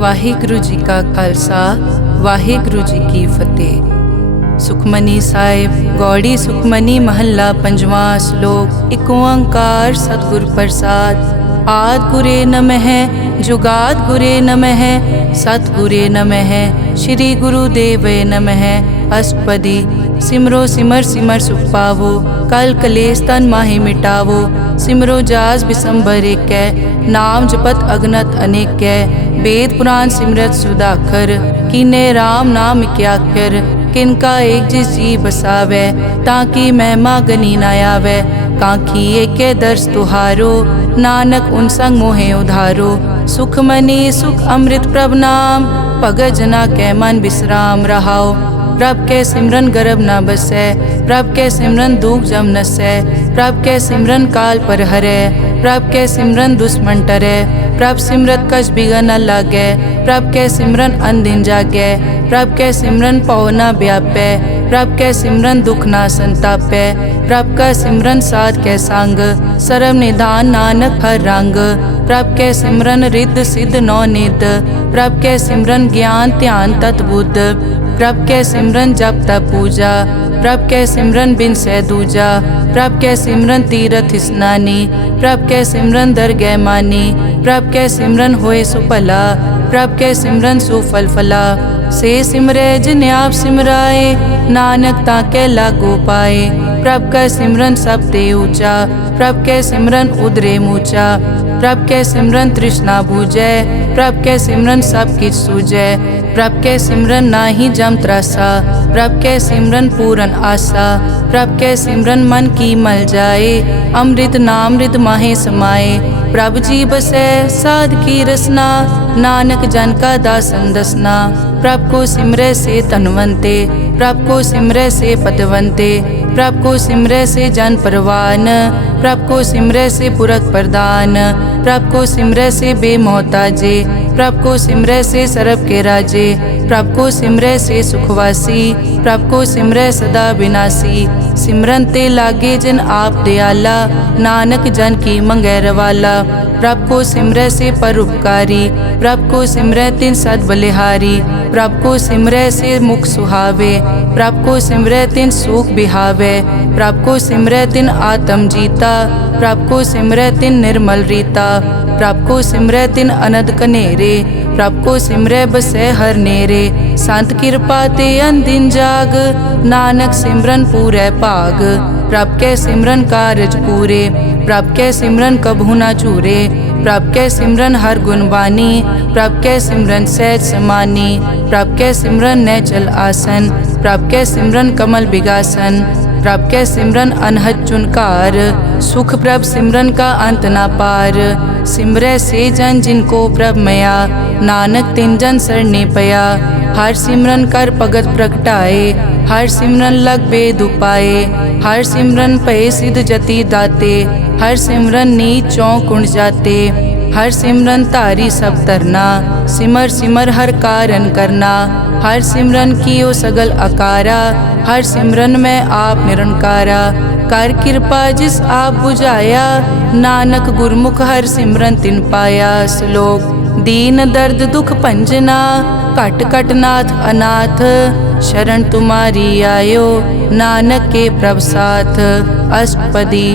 ਵਾਹਿਗੁਰੂ ਜੀ ਕਾ ਖਾਲਸਾ ਵਾਹਿਗੁਰੂ ਜੀ ਕੀ ਫਤਿਹ। ਸੁਖਮਨੀ ਸਾਹਿਬ ਗੌੜੀ ਸੁਖਮਨੀ ਮਹੱਲਾ ਪੰਜਵਾਂ ਸ਼ਲੋਕ। ਇਕ ਓੰਕਾਰ ਸਤਿਗੁਰ ਪ੍ਰਸਾਦ। ਆਦਿ ਗੁਰੇ ਨਮਹਿ ਜੁਗਾਦ ਗੁਰੇ ਨਮਹਿ ਸਤਿਗੁਰੇ ਨਮਹਿ ਸ਼੍ਰੀ ਗੁਰੂ ਦੇਵੇ ਨਮਹਿ। ਅਸ਼ਟਪਦੀ। ਸਿਮਰੋ ਸਿਮਰ ਸਿਮਰ ਸੁਖ ਪਾਵੋ ਕਲ ਕਲੇਸ਼ ਤਨ ਮਾਹਿ ਮਿਟਾਵੋ। ਸਿਮਰੋ ਜਾਸ ਬਿਸੰਬਰ ਏਕੈ ਨਾਮ ਜਪਤ ਅਗਨਤ ਅਨੇਕੈ। वेद पुराण सिमरत सुधाकर कीने राम नाम क्याकर। किनका एक जिस जी बसावै ताकि महिमा गनी न आवै। कांखी एके दर्श तुहारो नानक उन संग मोहे उधारो। सुख मनी सुख अमृत प्रभ नाम भगत जना कै मन विश्राम रहाओ। प्रभ के सिमरन गर्भ न बसै प्रभ के सिमरन दुख जम नसै। प्रभ के सिमरन काल पर हरै प्रभ के सिमरन दुश्मन टरै। प्रभ सिमरत कछ बिगन न लागै प्रभ के सिमरन अनदिन जागै। प्रभ के सिमरन पौ न व्यापै प्रभ के सिमरन दुख न संतापै। प्रभ का सिमरन साध के संग सर्व निधान नानक हर रंग। प्रभ के सिमरन रिद्ध सिद्ध नौ निध प्रभ के सिमरन ज्ञान ध्यान तत् बुद्ध। प्रभ के सिमरन जप तप पूजा प्रभ के सिमरन बिन सै दूजा। प्रभ के सिमरन तीरथ स्नानी प्रभ के सिमरन दरगह मानी। प्रभ के सिमरन होए सुफला प्रभ के सिमरन सुफल फला। से सिमरै जिन आप सिमराए नानक ताके लागो पाए। प्रभ का सिमरन सब ते ऊंचा प्रभ के सिमरन उदरे मूचा। प्रभ के सिमरन तृष्णा बूझै प्रभ के सिमरन सब किछ सूझै। प्रभ के सिमरन नाही जम त्रासा प्रभ के सिमरन पूरन आसा। प्रभ के सिमरन मन की मल जाए अमृत नामृत माहे समाए। प्रभ जी बसै साध की रसना नानक जन का दासन दसना। प्रभ को सिमरै से तनवंते प्रभ को सिमरै से पतवंते। प्रभ को सिमरै से जन परवान प्रभ को सिमरै से पुरख प्रदान। प्रभ को सिमरै से बेमोहताजे प्रभ को सिमरै से सरब के राजे। प्रभ को सिमरै से सुखवासी प्रभ को सिमरै सदा विनाशी। सिमरन ते लागे जिन आप दयाला नानक जन की मंगै रवाला। प्रभ को सिमरै से परोपकारी प्रभ को सिमरै तिन सद बलिहारी। प्रभ को सिमरै से मुख सुहावे प्रभ को सिमरै तिन सुख बिहावे। प्रभ को सिमरै तिन आत्म जीता प्रभ को सिमरै तिन निर्मल रीता। प्रभ को सिमरै तिन अनद कनेरे प्रभ को सिमरै बसै हर नेरे। संत कृपा ते अनदिन जाग नानक सिमरन पूरै भाग। प्रभ के सिमरन कारज पूरे प्रभ के सिमरन कभू न चूरे। प्रभ के सिमरन हर गुण बानी प्रभ के सिमरन सहज समानी। प्रभ के सिमरन नैचल आसन प्रभ के सिमरन कमल बिगासन। प्रभ के सिमरन अनहद चुनकार सुख प्रभ सिमरन का अंत ना पार। सिमरै से जन जिनको प्रभ मया नानक तिन जन सरने पया। हर सिमरन कर भगत प्रगटाए हर सिमरन लग बेद उपाए। हर सिमरन पए सिद्ध जति दाते हर सिमरन नीच चौं कुंड जाते। हर सिमरन तारी सब तरना सिमर सिमर हर कारण करना। हर सिमरन कियो सगल अकारा हर सिमरन में आप निरंकारा। कर कृपा जिस आप बुझाया नानक गुरमुख हर सिमरन तिन पाया। श्लोक। दीन दर्द दुख भंजना घट घट नाथ अनाथ शरण तुम्हारी आयो नानक के प्रभ साथ। अष्टपदी।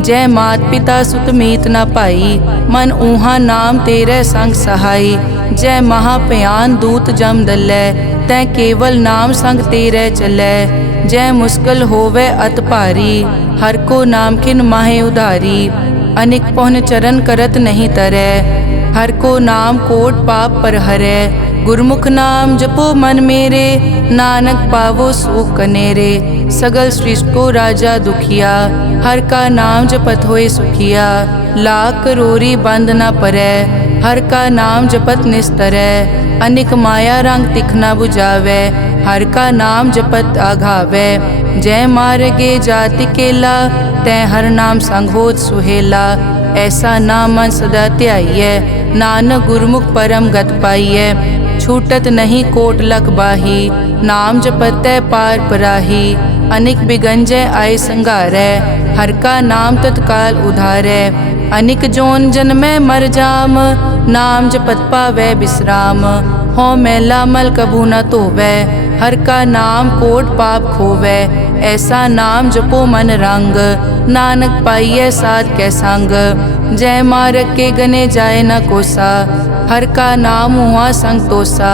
जय मात पिता सुत मीत न पाई मन ऊहा नाम तेरे संग सहाई। जय महाभयान दूत जम दलै तै केवल नाम संग तेरे चलै। जय मुश्किल होवे अत भारी हर को नाम खिन माहे उधारी। अनिक पहुन चरण करत नहीं तरै हर को नाम कोट पाप पर हरै। गुरमुख नाम जपो मन मेरे नानक पावो सुख कनेरे। सगल सृष्टि को राजा दुखिया हर का नाम जपत होए सुखिया। लाख करोरी बंद न परै हर का नाम जपत निस्तरै। अनिक माया रंग तिखना बुझावै हर का नाम जपत आघावै। जय मार्गे जाति केला तै हर नाम संग होत सुहेला। ऐसा नाम मन सदा ध्याइयै नानक गुरमुख परम गत पाइयै। छूटत नहीं कोट लख बाही नाम जपतै पार पराही। अनिक बिगंजय आय संघारै हर का नाम तत्काल उधारै। अनिक जोन जन्मै मर जाम, नाम जपत पावै बिश्राम। हो मैला मल कभू न धोवै, हर का नाम कोट पाप खोवै। ऐसा नाम जपो मन रंग, नानक पाइयै साध कै संग। जय मारक के गने जाए न कोसा, हर का नाम हुआ संग तोसा।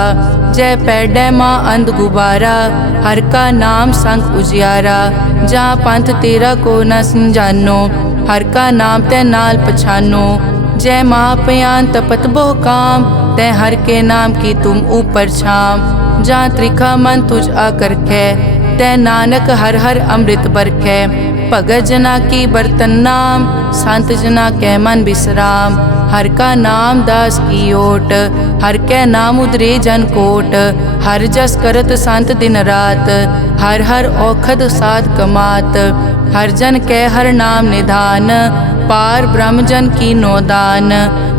जय पैडै माँ अंध गुबारा, हर का नाम संग उजियारा। जहाँ पंथ तेरा को न समझानो, हर का नाम तै नाल पछानो। जय महापयान तपत बहु काम, तै हर के नाम की तुम ऊपर छाम। जहाँ त्रिखा मन तुझ आकर कै, तै नानक हर हर अमृत बरखै। भगत जना की बर्तन नाम, संत जना कै मन विश्राम। हर का नाम दास की ओट, हर कै नाम उदरे जन कोट। हर जस करत संत दिन रात, हर हर औखद साध कमात। हर जन कै हर नाम निधान, पार ब्रह्म जन की नोदान।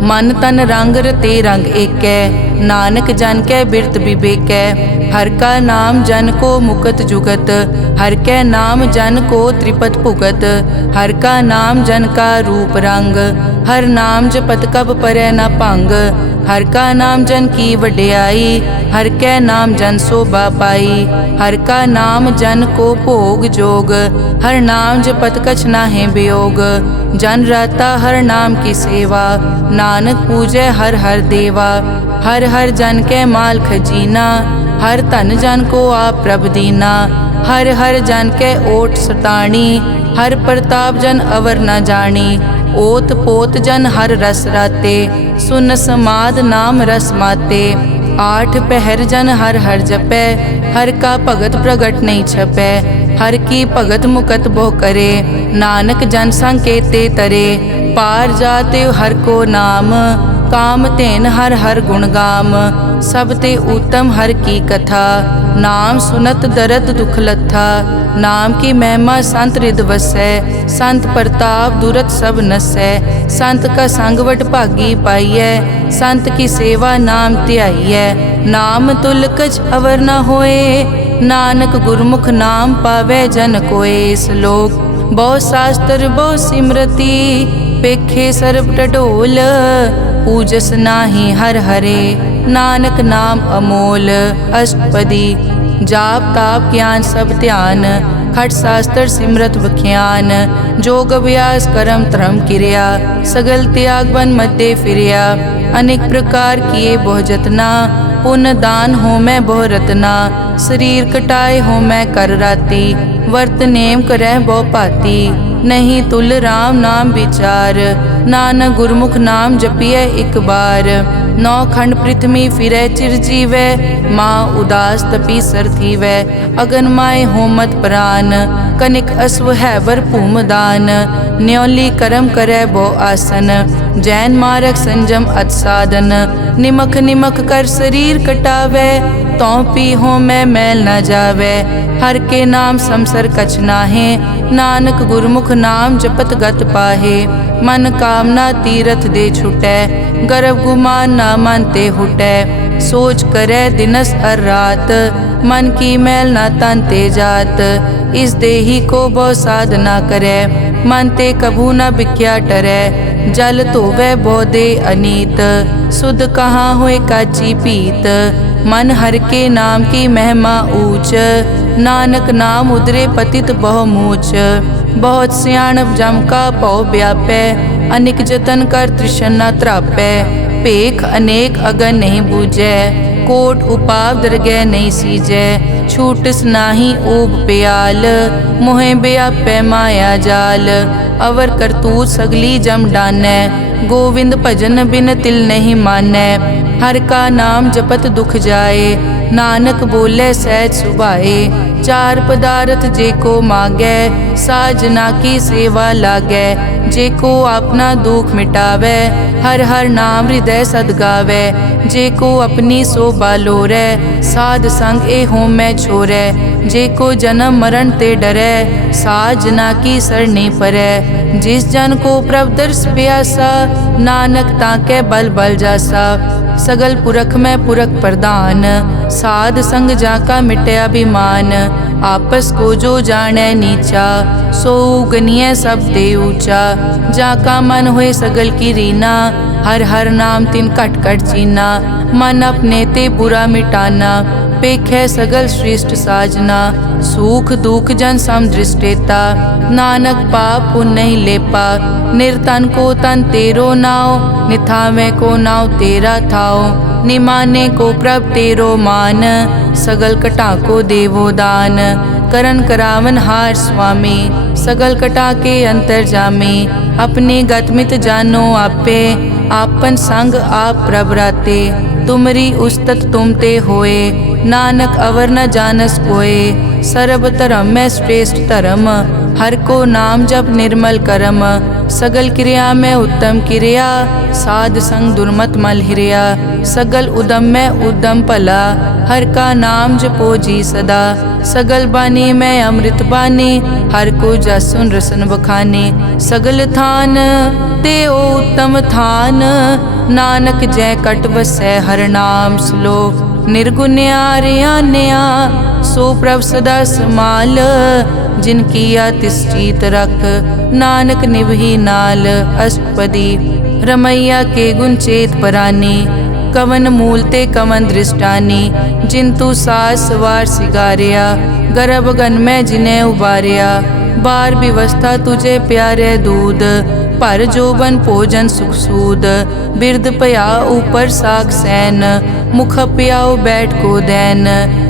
मन तन रंग रते रंग एकै, नानक जन कै बिरत विवेकै। हर का नाम जन को मुकत जुगत, हर कै नाम जन को त्रिपत भुगत। हर का नाम जन का रूप रंग, हर नाम जपत कब परै न भंग। हर का नाम जन की वड्याई, हर कै नाम जन शोभा पाई। हर का नाम जन को भोग जोग, हर नाम जपत कछ नाहि वियोग। जन राता हर नाम की सेवा, नानक पूजै हर हर देवा। हर हर जन कै माल खजीना, हर धन जन को आप प्रभ दीना। हर हर जन कै ओट सताणी, हर प्रताप जन अवर न जानी। ओत पोत जन हर रस राते, सुन समाद नाम रस माते। आठ पहर जन हर हर जपै, हर का भगत प्रगट नहीं छपै। हर की भगत मुकत बहु करे, नानक जन संकेते तरे। पार जाते हर को नाम, काम तेन हर हर गुण गाम। सब ते उत्तम हर की कथा, नाम सुनत दरद दुख लथा। नाम की महिमा संत रिद वसै, संत प्रताप दुरत सब नसै। संत का संगवट भागी पाइयै, संत की सेवा नाम ध्याइयै। नाम तुल कछ अवर न होए, नानक गुरमुख नाम पावै जन कोए। श्लोक बहु शास्त्र बहु सिमरति, पेखे सर्ब टडोल। पूजस नाही हर हरे, नानक नाम अमोल। अष्टपदी जाप ताप ज्ञान सब ध्यान, खट शास्त्र सिमरत वख्यान। जोग अभ्यास करम धर्म क्रिया, सगल त्याग बन मध्य फिरिया। अनेक प्रकार किए बहु जतना, पुण्य दान हो मैं बहु रतना। शरीर कटाए हो मैं कर राती, वर्त नेम करह बहु पाती। नहीं तुल राम नाम विचार, नानक गुरमुख नाम जपिए एक बार। नौ खंड पृथ्वी फिरै चिर जीवै, माँ उदास तपी सर थीवै। अगन माय होमत प्राण, कनिक अश्व हैवर भूम दान। न्योली करम करै बो आसन, जैन मारक संजम अत साधन। निमक निमक कर शरीर कटावै, तौ पी हो मैं मैल न जावै। हर के नाम समसर कछ नाहे, नानक गुरमुख नाम जपत गत पाहे। मन कामना तीरथ दे छुटै, गर्भ गुमान न मन ते हुटै। सोच करै दिनस अर रात, मन की मैल न तन ते जात। इस देही को बहु साधना करै, मन ते कभू न बिख्या टरै। जल धोवै बहु दे अनीत, सुध कहाँ होए काची पीत। मन हर के नाम की महिमा ऊंच, नानक नाम उदरे पतित बहु मूच। बहुत सियाणप जम का पौ व्यापै, अनिक जतन कर तृष्ण न त्रापै। पेख अनेक अगन नहीं बूझै, कोट उपाव दरगह नहीं सीजै। छूटस नाही ऊब प्याल, मोहे व्यापै माया जाल। अवर करतूत सगली जम डानै, गोविंद भजन बिन तिल नहीं मानै। हर का नाम जपत दुख जाए, नानक बोले सहज सुभाए। चार पदार्थ जे को मांगै, साजना की सेवा लागै। जे को अपना दुख मिटावै, हर हर नाम हृदय सद गावै। जे को अपनी शोभा लोरै, साध संग ए होमै छोरै। जे को जन्म मरण ते डरै, साजना की सरनी परै। जिस जन को प्रभ दर्श प्यासा, नानक ताकै बल बल जासा। सगल पुरख में पुरख प्रधान, साध संग जाका मिटे अभिमान। आपस को जो जाने नीचा, सो गनिय सब ते ऊंचा। जाका मन होए सगल की रीना, हर हर नाम तिन कट कट चीना। मन अपने ते बुरा मिटाना, पेखे सगल श्रेष्ठ साजना। सुख दुख जन सम दृष्टेता, नानक पाप पुण्य नहीं लेपा। निर्तन को तन तेरो नाव, निथावे को नाव तेरा थाओ। निमाने को प्रभ तेरो मान, सगल कटा को देवो दान। करन करावन हार स्वामी, सगल कटा के अंतर जामे। अपने गतमित जानो आपे, आपन संग आप प्रभ राते। तुमरी उस्तत तुम ते होए, नानक अवर न जानस कोए। सर्ब धर्म में श्रेष्ठ धर्म, हर को नाम जप निर्मल करम। सगल क्रिया में उत्तम क्रिया, साध संग दुर्मत मल हिरिया। सगल उदम में उद्दम भला, हर का नाम जपो जी सदा। सगल बानी में अमृत बानी, हर को जसुन रसन बखाने। सगल थान देओ उत्तम थान, नानक जय कट बसै हर नाम श्लोक। निर्गुण्या रियान्या, सो प्रभ सदा समाल। जिन किया तिस चीत रख, नानक निभही नाल। अष्टपदी रमैया के गुण चेत परानी, कवन मूल ते कवन दृष्टानी। जिंतु सास सवार सिगारिया, गर्भ गन में जिन्हें उबारिया। बार व्यवस्था तुझे प्यारे दूध, पर जोबन भोजन सुख सूद। बिरद पया ऊपर साग सैन, मुख प्याओ बैठ को दैन।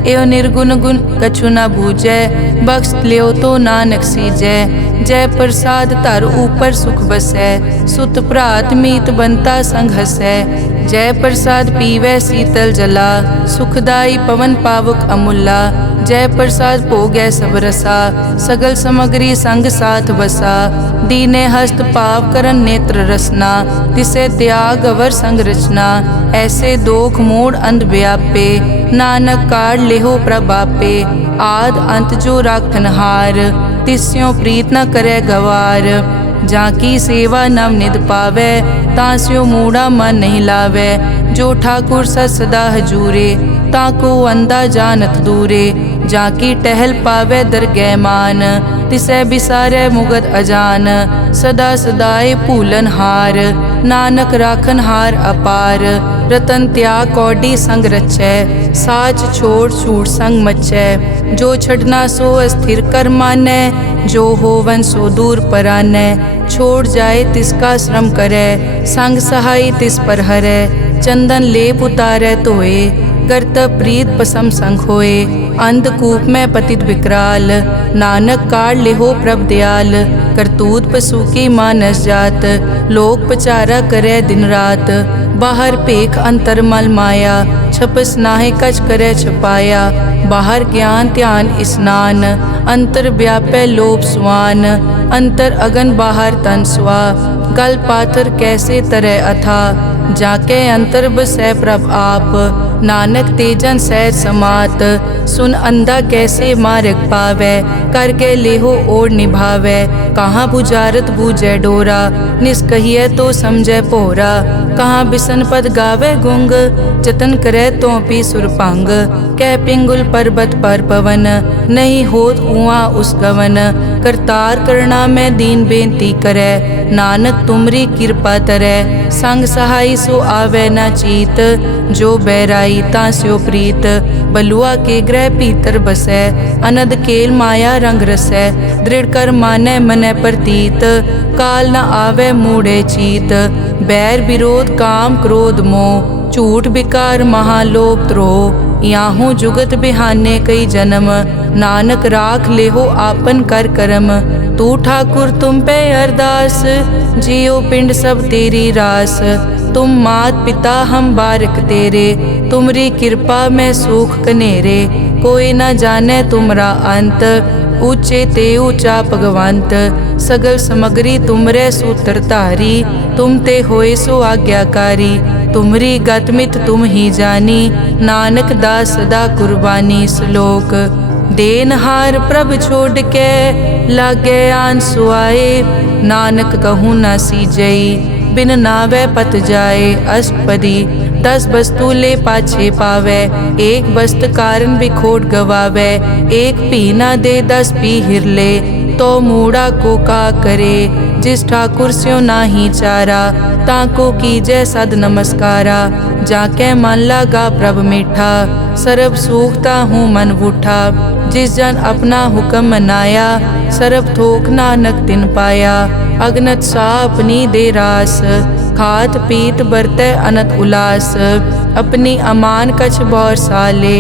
एव निर्गुण गुण कछु न बूझै, बख्श लियो तो नानक सीजै। जय प्रसाद धर ऊपर सुख बसै, सुत भ्रात मीत बनता संग हसै। जय प्रसाद पीवै शीतल जला, सुखदाई पवन पावक अमूला। जय प्रसाद भोगै सब रसा, सगल समग्री संग साथ बसा। दीने हस्त पाव करन नेत्र रसना, तिसे त्याग अवर संग रचना। ऐसे दोख मूढ़ अंध व्यापे, नानक काढ़ लेहो प्रभापे। आद अंत जो राखन हार, तिस्यों प्रीत न करे गवार। जाकी सेवा नव निध पावे, तास्यों मूढ़ा मन नहीं लावे। जो ठाकुर सदा हजूरे, ताको अंधा जानत दूरे। जाकी टहल पावे दरगह मान, तिसे बिसारे मुगद अजान। सदा सदाए भूलन हार, नानक राखन हार अपार। रतन त्याग कौडी संग रचै, साच छोड़ छूट संग मचै। जो छड़ना सो अस्थिर कर मानै, जो होवन सो दूर परानै। छोड़ जाए तिसका श्रम करे, संग सहाय तिस पर हरै। चंदन लेप उतारे धोए, गर्त प्रीत पसम संग होए। अंधकूप में पतित विकराल, नानक काढ़ लेहो प्रभ दयाल। करतूत पशु की मानस जात, लोक पचारा करे दिन रात। बाहर पेख अंतर मल माया, छपस नाहे कच करे छपाया। बाहर ज्ञान ध्यान स्नान, अंतर व्यापै लोभ स्वान। अंतर अगन बाहर तन स्वा, गल पाथर कैसे तरह अथा। जाके अंतर बसै प्रभ आप, नानक तेजन सहज समात। सुन अंधा कैसे मार्ग पावै, करके लेहो ओर निभावै। कहाँ बुझारत बूझै डोरा, निष्कहिए तो समझै पोरा। कहाँ बिसन पद गावे गुंग, जतन करे तो पी सुरपंग। कह पिंगुल पर्वत पर पवन, नहीं होत कुआं उस गवन। करतार करना में दीन बेनती करे, नानक तुमरी कृपा तरै। संग सहाय सो आवे न चीत, जो बैराई तास्यो प्रीत। बलुआ के ग्रह पीतर बसै, अनद केल माया रंग रसै। दृढ़ कर मानै मनै प्रतीत, काल न आवे मूढ़े चीत। बैर विरोध काम क्रोध मोह, झूठ विकार महालोभ द्रोह। याहू जुगत बिहाने कई जन्म, नानक राख लेहो आपन कर करम। तू ठाकुर तुम पे अरदास, जियो पिंड सब तेरी रास। तुम मात पिता हम बारिक तेरे, तुमरी कृपा में सुख कनेरे। कोई न जाने तुमरा अंत, ऊंचे ते ऊंचा भगवंत। सगल समग्री तुमरे सूत्र धारी, तुम ते होए सो आज्ञाकारी। तुमरी गतमित तुम ही जानी, नानक दास सदा कुर्बानी। श्लोक देनहार प्रभ छोड़ के, लागे आन सुआए। नानक कहूँ न सीजई, बिन नावे पत जाए। अष्टपदी 10 वस्तु ले पाछे पावे, एक वस्त कारण बिखोट गवावे, एक पी ना दे 10 पी हिरले, तो मूड़ा को का करे, जिस ठाकुर स्यों नाही चारा, ताको कीजै सद नमस्कारा, जाके मन लगा प्रभ मीठा, सरब सूखता हूँ मन बूठा, जिस जन अपना हुक्म मनाया, सरब थोक नानक तिन पाया, अगनत सा अपनी दे रास, खात पीत बरतै अनत उलास, अपनी अमान कछ बौर साले,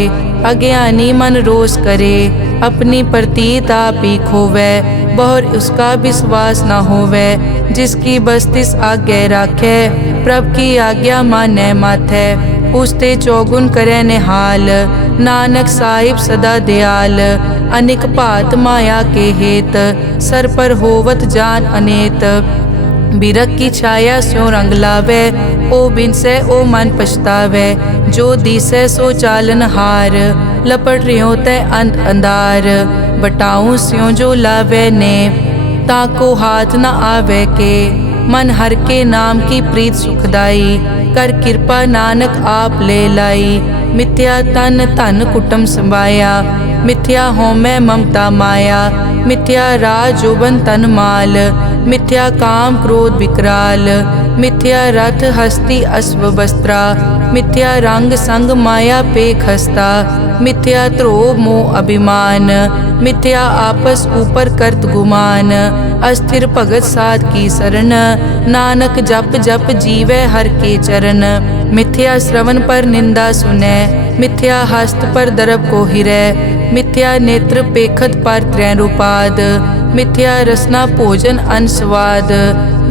अज्ञानी मन रोस करे, अपनी प्रतीत आप ही खोवे, बहुर उसका विश्वास न होवे, जिसकी बस्तिस आज्ञा राखे, प्रभ की आज्ञा मानै माथै, उसते चौगुन करे निहाल, नानक साहिब सदा दयाल, अनिक भात माया के हेत, सर पर होवत जान अनेत, बिरख की छाया स्यों रंग लावे, ओ बिनसे ओ मन पछतावे, जो दिसे सो चालन हार, लपट रियो तै अंत अंधार, बटाऊं स्यों जो लावे ने, ताको हाथ न आवे के, मन हर के नाम की प्रीत सुखदाई, कर कृपा नानक आप ले लाई, मिथ्या तन धन कुटुम संभाया, मिथ्या होमै ममता माया, मिथ्या राज जोबन तन माल, मिथ्या काम क्रोध विकराल, मिथ्या रथ हस्ती अश्व वस्त्रा, मिथ्या रंग संग माया पे खस्ता, मिथ्या ध्रोह मोह अभिमान, मिथ्या आपस ऊपर करत गुमान, अस्थिर भगत साध की शरण, नानक जप जप जीवै हर के चरण, मिथ्या श्रवण पर निंदा सुनै, मिथ्या हस्त पर दरब को हिरै, मिथ्या नेत्र पेखत पर त्रैन रूपाद, मिथ्या रसना भोजन अन स्वाद,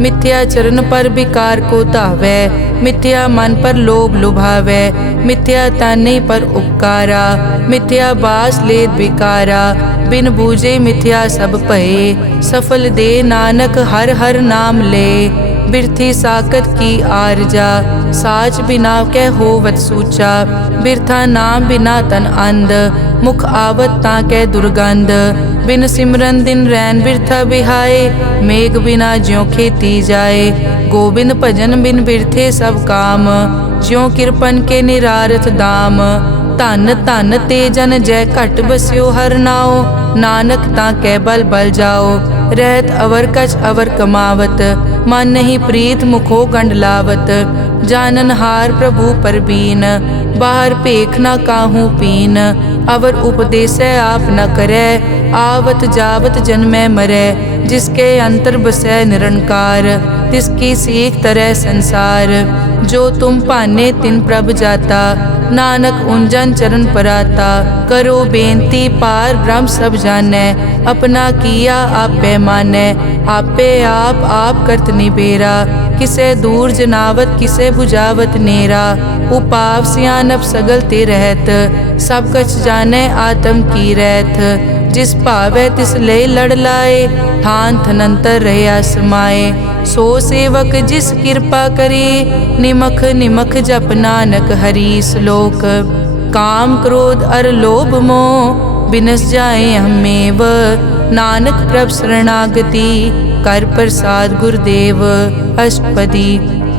मिथ्या चरण पर विकार को धावै, मिथ्या मन पर लोभ लुभावै, मिथ्या ताने पर उपकारा, मिथ्या बास लेत विकारा, बिन बूझे मिथ्या सब भये, सफल दे नानक हर हर नाम ले, बिरथी साकत की आरजा, साच बिना कै होवत सूचा, बिरथा नाम बिना तन अंध, मुख आवत ताकै दुर्गंध, बिन सिमरन दिन रैन बिरथा बिहाए, मेघ बिना ज्यों खेती जाए, गोबिंद भजन बिन बिरथे सब काम, ज्यों किरपन के निरारथ दाम, धन धन ते जन जय घट बस्यो हर नाओ, नानक ताकै बल बल जाओ, रहत अवर कछ अवर कमावत, मन नहीं प्रीत मुखो गंड लावत, जानन हार प्रभु परबीन, बाहर पेख न काहू पीन, अवर उपदेसै आप न करे, आवत जावत जन्मै मरै, जिसके अंतर बसै निरंकार, तिसकी सीख तरह संसार, जो तुम पाने तिन प्रभ जाता, नानक उंजन चरण पराता, करो बेनती पार ब्रह्म सब जानै, अपना किया आप पैमानै, आपे आप करत निबेरा, किसे दूर जनावत किसे बुझावत नेरा, उपाव सियानप सगल ते रहत, सब कछ जाने आत्म की रहत, जिस भावै तिस ले लड़ लाए, थान थनंतर रहया समाए, सो सेवक जिस कृपा करे, निमख निमख जप नानक हरि श्लोक, काम क्रोध अर लोभ मोह बिनस जाए हमेव, नानक प्रभ शरणागति, कर प्रसाद गुरुदेव अष्टपदी,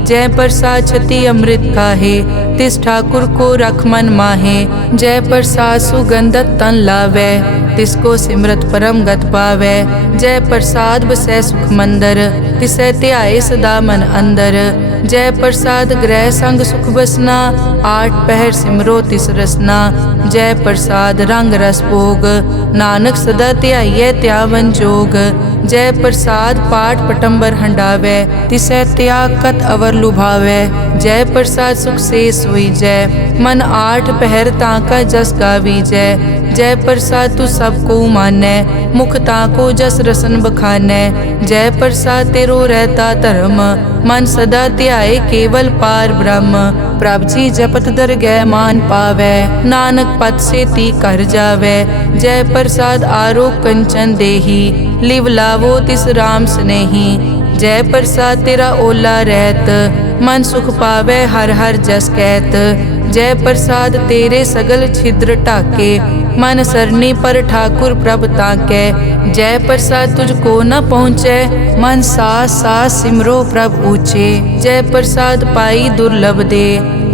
जय प्रसाद छति अमृत खाहे, तिस ठाकुर को रख मन माहे, जय प्रसाद सुगंधत तन लावै, तिसको सिमरत परम गत पावै, जय प्रसाद बसै सुख मंदर, तिसै ध्याए सदा मन अंदर, जय प्रसाद ग्रह संग सुख बसना, 8 पहर सिमरो तिस रसना, जय प्रसाद रंग रस भोग, नानक सदा ध्याइयै त्यावन जोग, जय प्रसाद पाठ पटंबर हंडावै, तिसै त्याग कत अवर लुभावै, जय प्रसाद सुख से सोई जय, मन 8 पहर ताका जस गावी जय, जय प्रसाद तू सबको मानै, मुख ताको जस रसन बखानै, जय प्रसाद तेरो रहता धर्म, मन सदा ध्याए केवल पार ब्रह्म, प्रभ जी जपत दरगह मान पावै, नानक पद से ती कर जावै, जय प्रसाद आरोग कंचन देही, लिव लावो तिस राम स्नेही, जय प्रसाद तेरा ओला रहत, मन सुख पावै हर हर जस कहत, जय प्रसाद तेरे सगल छिद्र ढाके, मन सरनी पर ठाकुर प्रभ ताकै, जय प्रसाद तुझको न पहुँचै, मन सास सास सिमरो प्रभ ऊँचे, जय प्रसाद पाई दुर्लभ दे,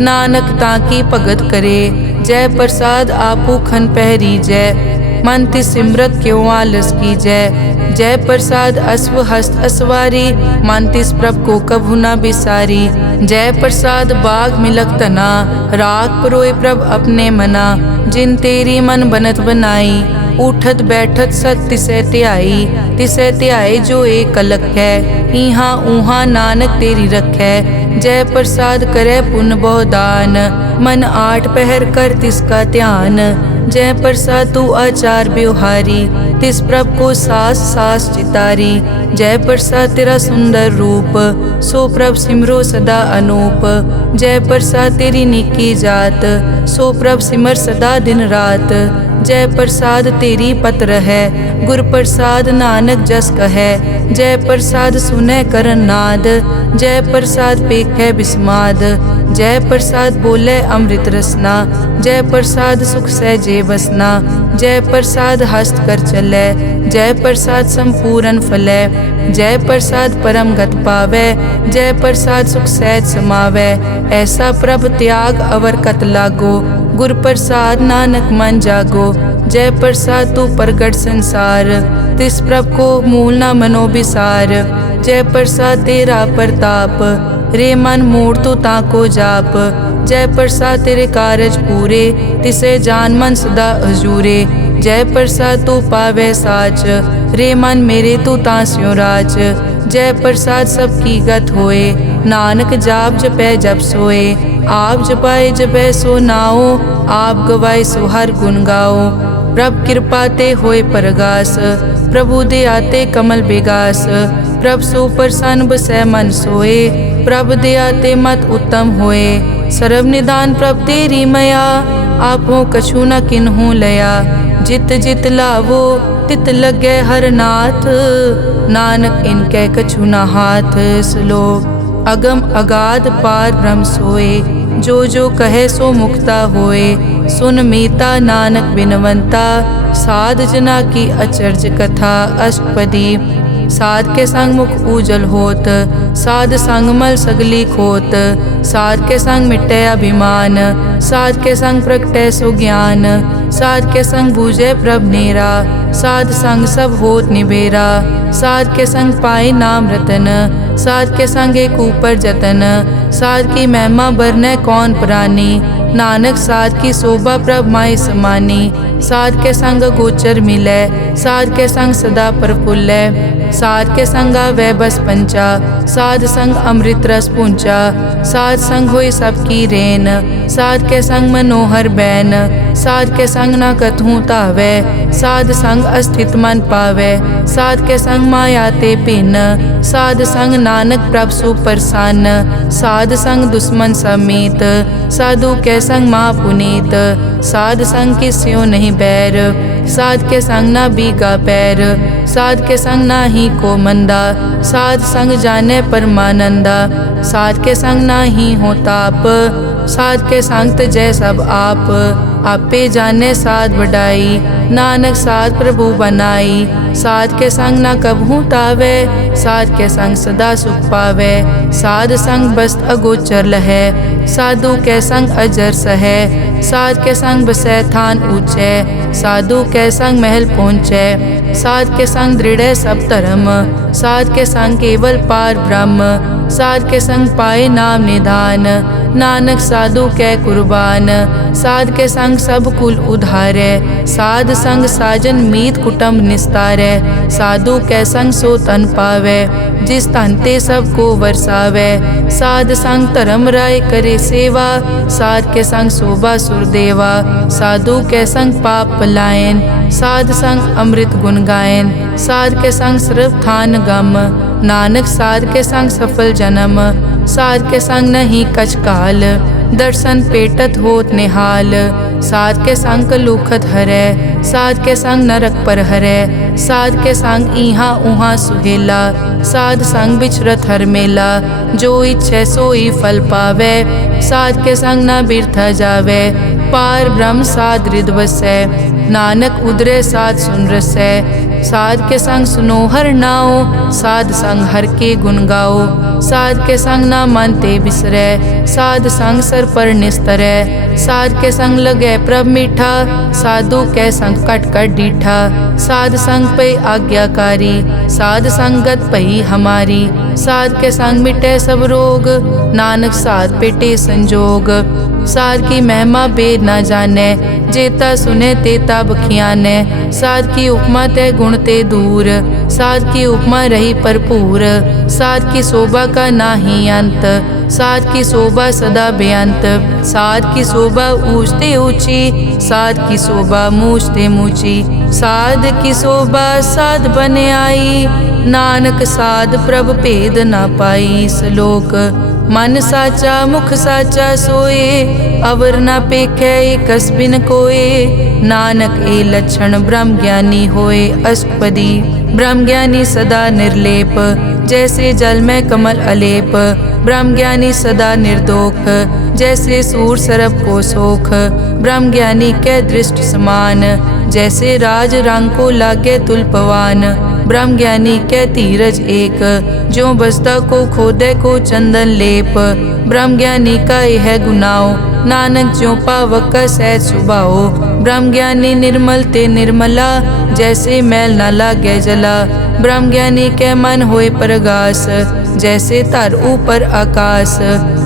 नानक ताकी भगत करे। जय प्रसाद आपू खन पहरी जय, मन तिस सिमरत क्यों आलस की जय। जय प्रसाद अश्व हस्त असवारी, मन तिस प्रभ को कभू न बिसारी। जय प्रसाद बाग मिलक तना, राग परोए प्रभ अपने मना। जिन तेरी मन बनत बनाई, उठत बैठत सत तिसै ध्याई। तिसै ध्याए जो एक कलक है, इहाँ ऊहाँ नानक तेरी रखै। जय प्रसाद करे पुन बहु दान, मन आठ पहर कर तिसका ध्यान। जय प्रसाद तू आचार व्यवहारी, तिस प्रभ को सास सास चितारी। जय प्रसाद तेरा सुंदर रूप, सो प्रभ सिमरो सदा अनूप। जय प्रसाद तेरी निकी जात, सो प्रभ सिमर सदा दिन रात। जय प्रसाद तेरी पत्र है, गुर प्रसाद नानक जस कहे। जय प्रसाद सुनै करन नाद, जय प्रसाद पेखै बिस्माद। जय प्रसाद बोले अमृत रसना, जय प्रसाद सुख सहजे बसना। जय प्रसाद हस्त कर चलै, जय प्रसाद संपूर्ण फलै। जय प्रसाद परम गत पावै, जय प्रसाद सुख सहज समावै। ऐसा प्रभ त्याग अवर कत लागो, गुर प्रसाद नानक मन जागो। जय प्रसाद तू प्रगट संसार, तिस प्रभ को मूल न मनो बिसार। जय प्रसाद तेरा प्रताप, रे मन मूड तो ताको जाप। जय प्रसाद तेरे कारज पूरे, तिसे जान मन सदा हजूरे। जय प्रसाद तू पावे साच, रे मन मेरे तू तास्यो राज। जय प्रसाद सबकी गत होए, नानक जाप जपै जप सोए। आप जपाए जपै सो नाओ, आप गवाए सो हर गुण गाओ। प्रभ कृपा ते होए परगास, प्रभु दे आते कमल बेगास। प्रभ सो प्रसन्न बसै मन सोए, प्रभ दे आते मत उत्तम होए। सर्व निदान प्रभ तेरी मया, आपो कछु न किन्हु लया। जित जित लावो तित लगे हर नाथ, नानक इनके कछु न हाथ। श्लोक अगम अगाध पार ब्रह्म सोए, जो जो कहे सो मुक्ता होए। सुन मीता नानक बिनवंता, साध जना की अचर्ज कथा। अष्टपदी साध के संग मुख उजल होत, साध संग मल सगली खोत। साध के संग मिटे अभिमान, साध के संग प्रगटे सो ज्ञान। साध के संग बूझे प्रभ नेरा, साध संग सब होत निबेरा। साध के संग पाए नाम रतन, साध के संग एक ऊपर जतन। साध की महिमा बरने कौन प्राणी, नानक साध की शोभा प्रभ माई समानी। साध के संग गोचर मिलै, साध के संग सदा प्रफुल्लै। साध के संग आवे बस पंचा, साध संग अमृत रस पूंचा। साध संग होई सबकी रेन, साध के संग मनोहर बैन। साध के संग न कथूं तावै, साध संग अस्थित मन पावै। साध के संग माया ते भिन्न, साध संग नानक प्रभ सुप्रसन्न। साध संग दुश्मन समीत, साधु के संग माँ पुनीत। साध संग किस्यो नहीं बैर, साध के संग ना बीगा पैर। साध के संग ना ही को मंदा, साध संग जाने परमानंदा। साध के संग ना ही हो ताप, साध के संग तजै सब आप। आपे जाने साध बढ़ाई, नानक साध प्रभु बनाई। साध के संग ना कबहू तावै, साध के संग सदा सुख पावै। साध संग बस्त अगोचर लहै, साधु के संग अजर सहै। साध के संग बसै थान ऊंचै, साधु के संग महल पहुँचै। साध के संग दृढ़ सब धर्म, साध के संग केवल पार ब्रह्म। साध के संग पाए नाम निधान, नानक साधु कै कुर्बान। साध के संग सब कुल उधारै, साध संग साजन मीत कुटुंब निस्तारै। साधु कै संग सो तन पावै, जिस तन ते सब को वर्षावै। साध संग धर्म राय करे सेवा, साध के संग शोभा सुरदेवा। साधु के संग पाप पलायन, साध संग अमृत गुण गायन। साध के संग सर्व थान गम, नानक साध के संग सफल जन्म। साध के संग नहीं कछ काल, दर्शन पेटत होत निहाल। साध के संग कलुखत हरै, साध के संग नरक पर हरै। साध के संग इहाँ उहाँ सुहेला, साध संग बिचरत हर मेला। जो इच्छै सोई फल पावै, साध के संग न बिरथा जावै। पार ब्रह्म साध हृद वसै, नानक उदरे साध सुन रसै। साध के संग सुनो हर नाओ, साध संग हर के गुण गाओ। साध के संग ना मानते बिसरै, साध संग सर पर निस्तरै। साध के संग लगे प्रभ मीठा, साधु के संग कट कट डीठा। साध संग पे आज्ञाकारी, साध संगत पई हमारी। साध के संग मिटे सब रोग, नानक साध पेटे संजोग। साध की महिमा बेद ना जाने, जेता सुने तेता बखियाने। साध की उपमा ते गुण ते दूर, साध की उपमा रही भरपूर। साध की शोभा का नाही अंत, साध की शोभा सदा बेअंत। साध की शोभा ऊंच ते ऊंची, साध की शोभा मूछ ते मूची। साध की शोभा साध बन आई, नानक साध प्रभ भेद ना पाई। श्लोक मन साचा मुख साचा सोए, अवर ना पेखै कस बिन कोए। नानक ए लक्षण ब्रह्म ज्ञानी होए। अष्टपदी ब्रह्म ज्ञानी सदा निर्लेप, जैसे जल में कमल अलेप। ब्रह्म ज्ञानी सदा निर्दोख, जैसे सूर सरप को सोख। ब्रह्म ज्ञानी के दृष्टि समान, जैसे राज रंग को लागे तुलपवान। ब्रह्म ज्ञानी के धीरज एक, जो बसता को खोदे को चंदन लेप। ब्रह्म ज्ञानी का यह गुनाओ, नानक ज्यों पावक का सहज सुभाओ। ब्रह्म ज्ञानी निर्मल ते निर्मला, जैसे मैल न लागे जला। ब्रह्म ज्ञानी के मन होए प्रगास, जैसे तार ऊपर आकाश।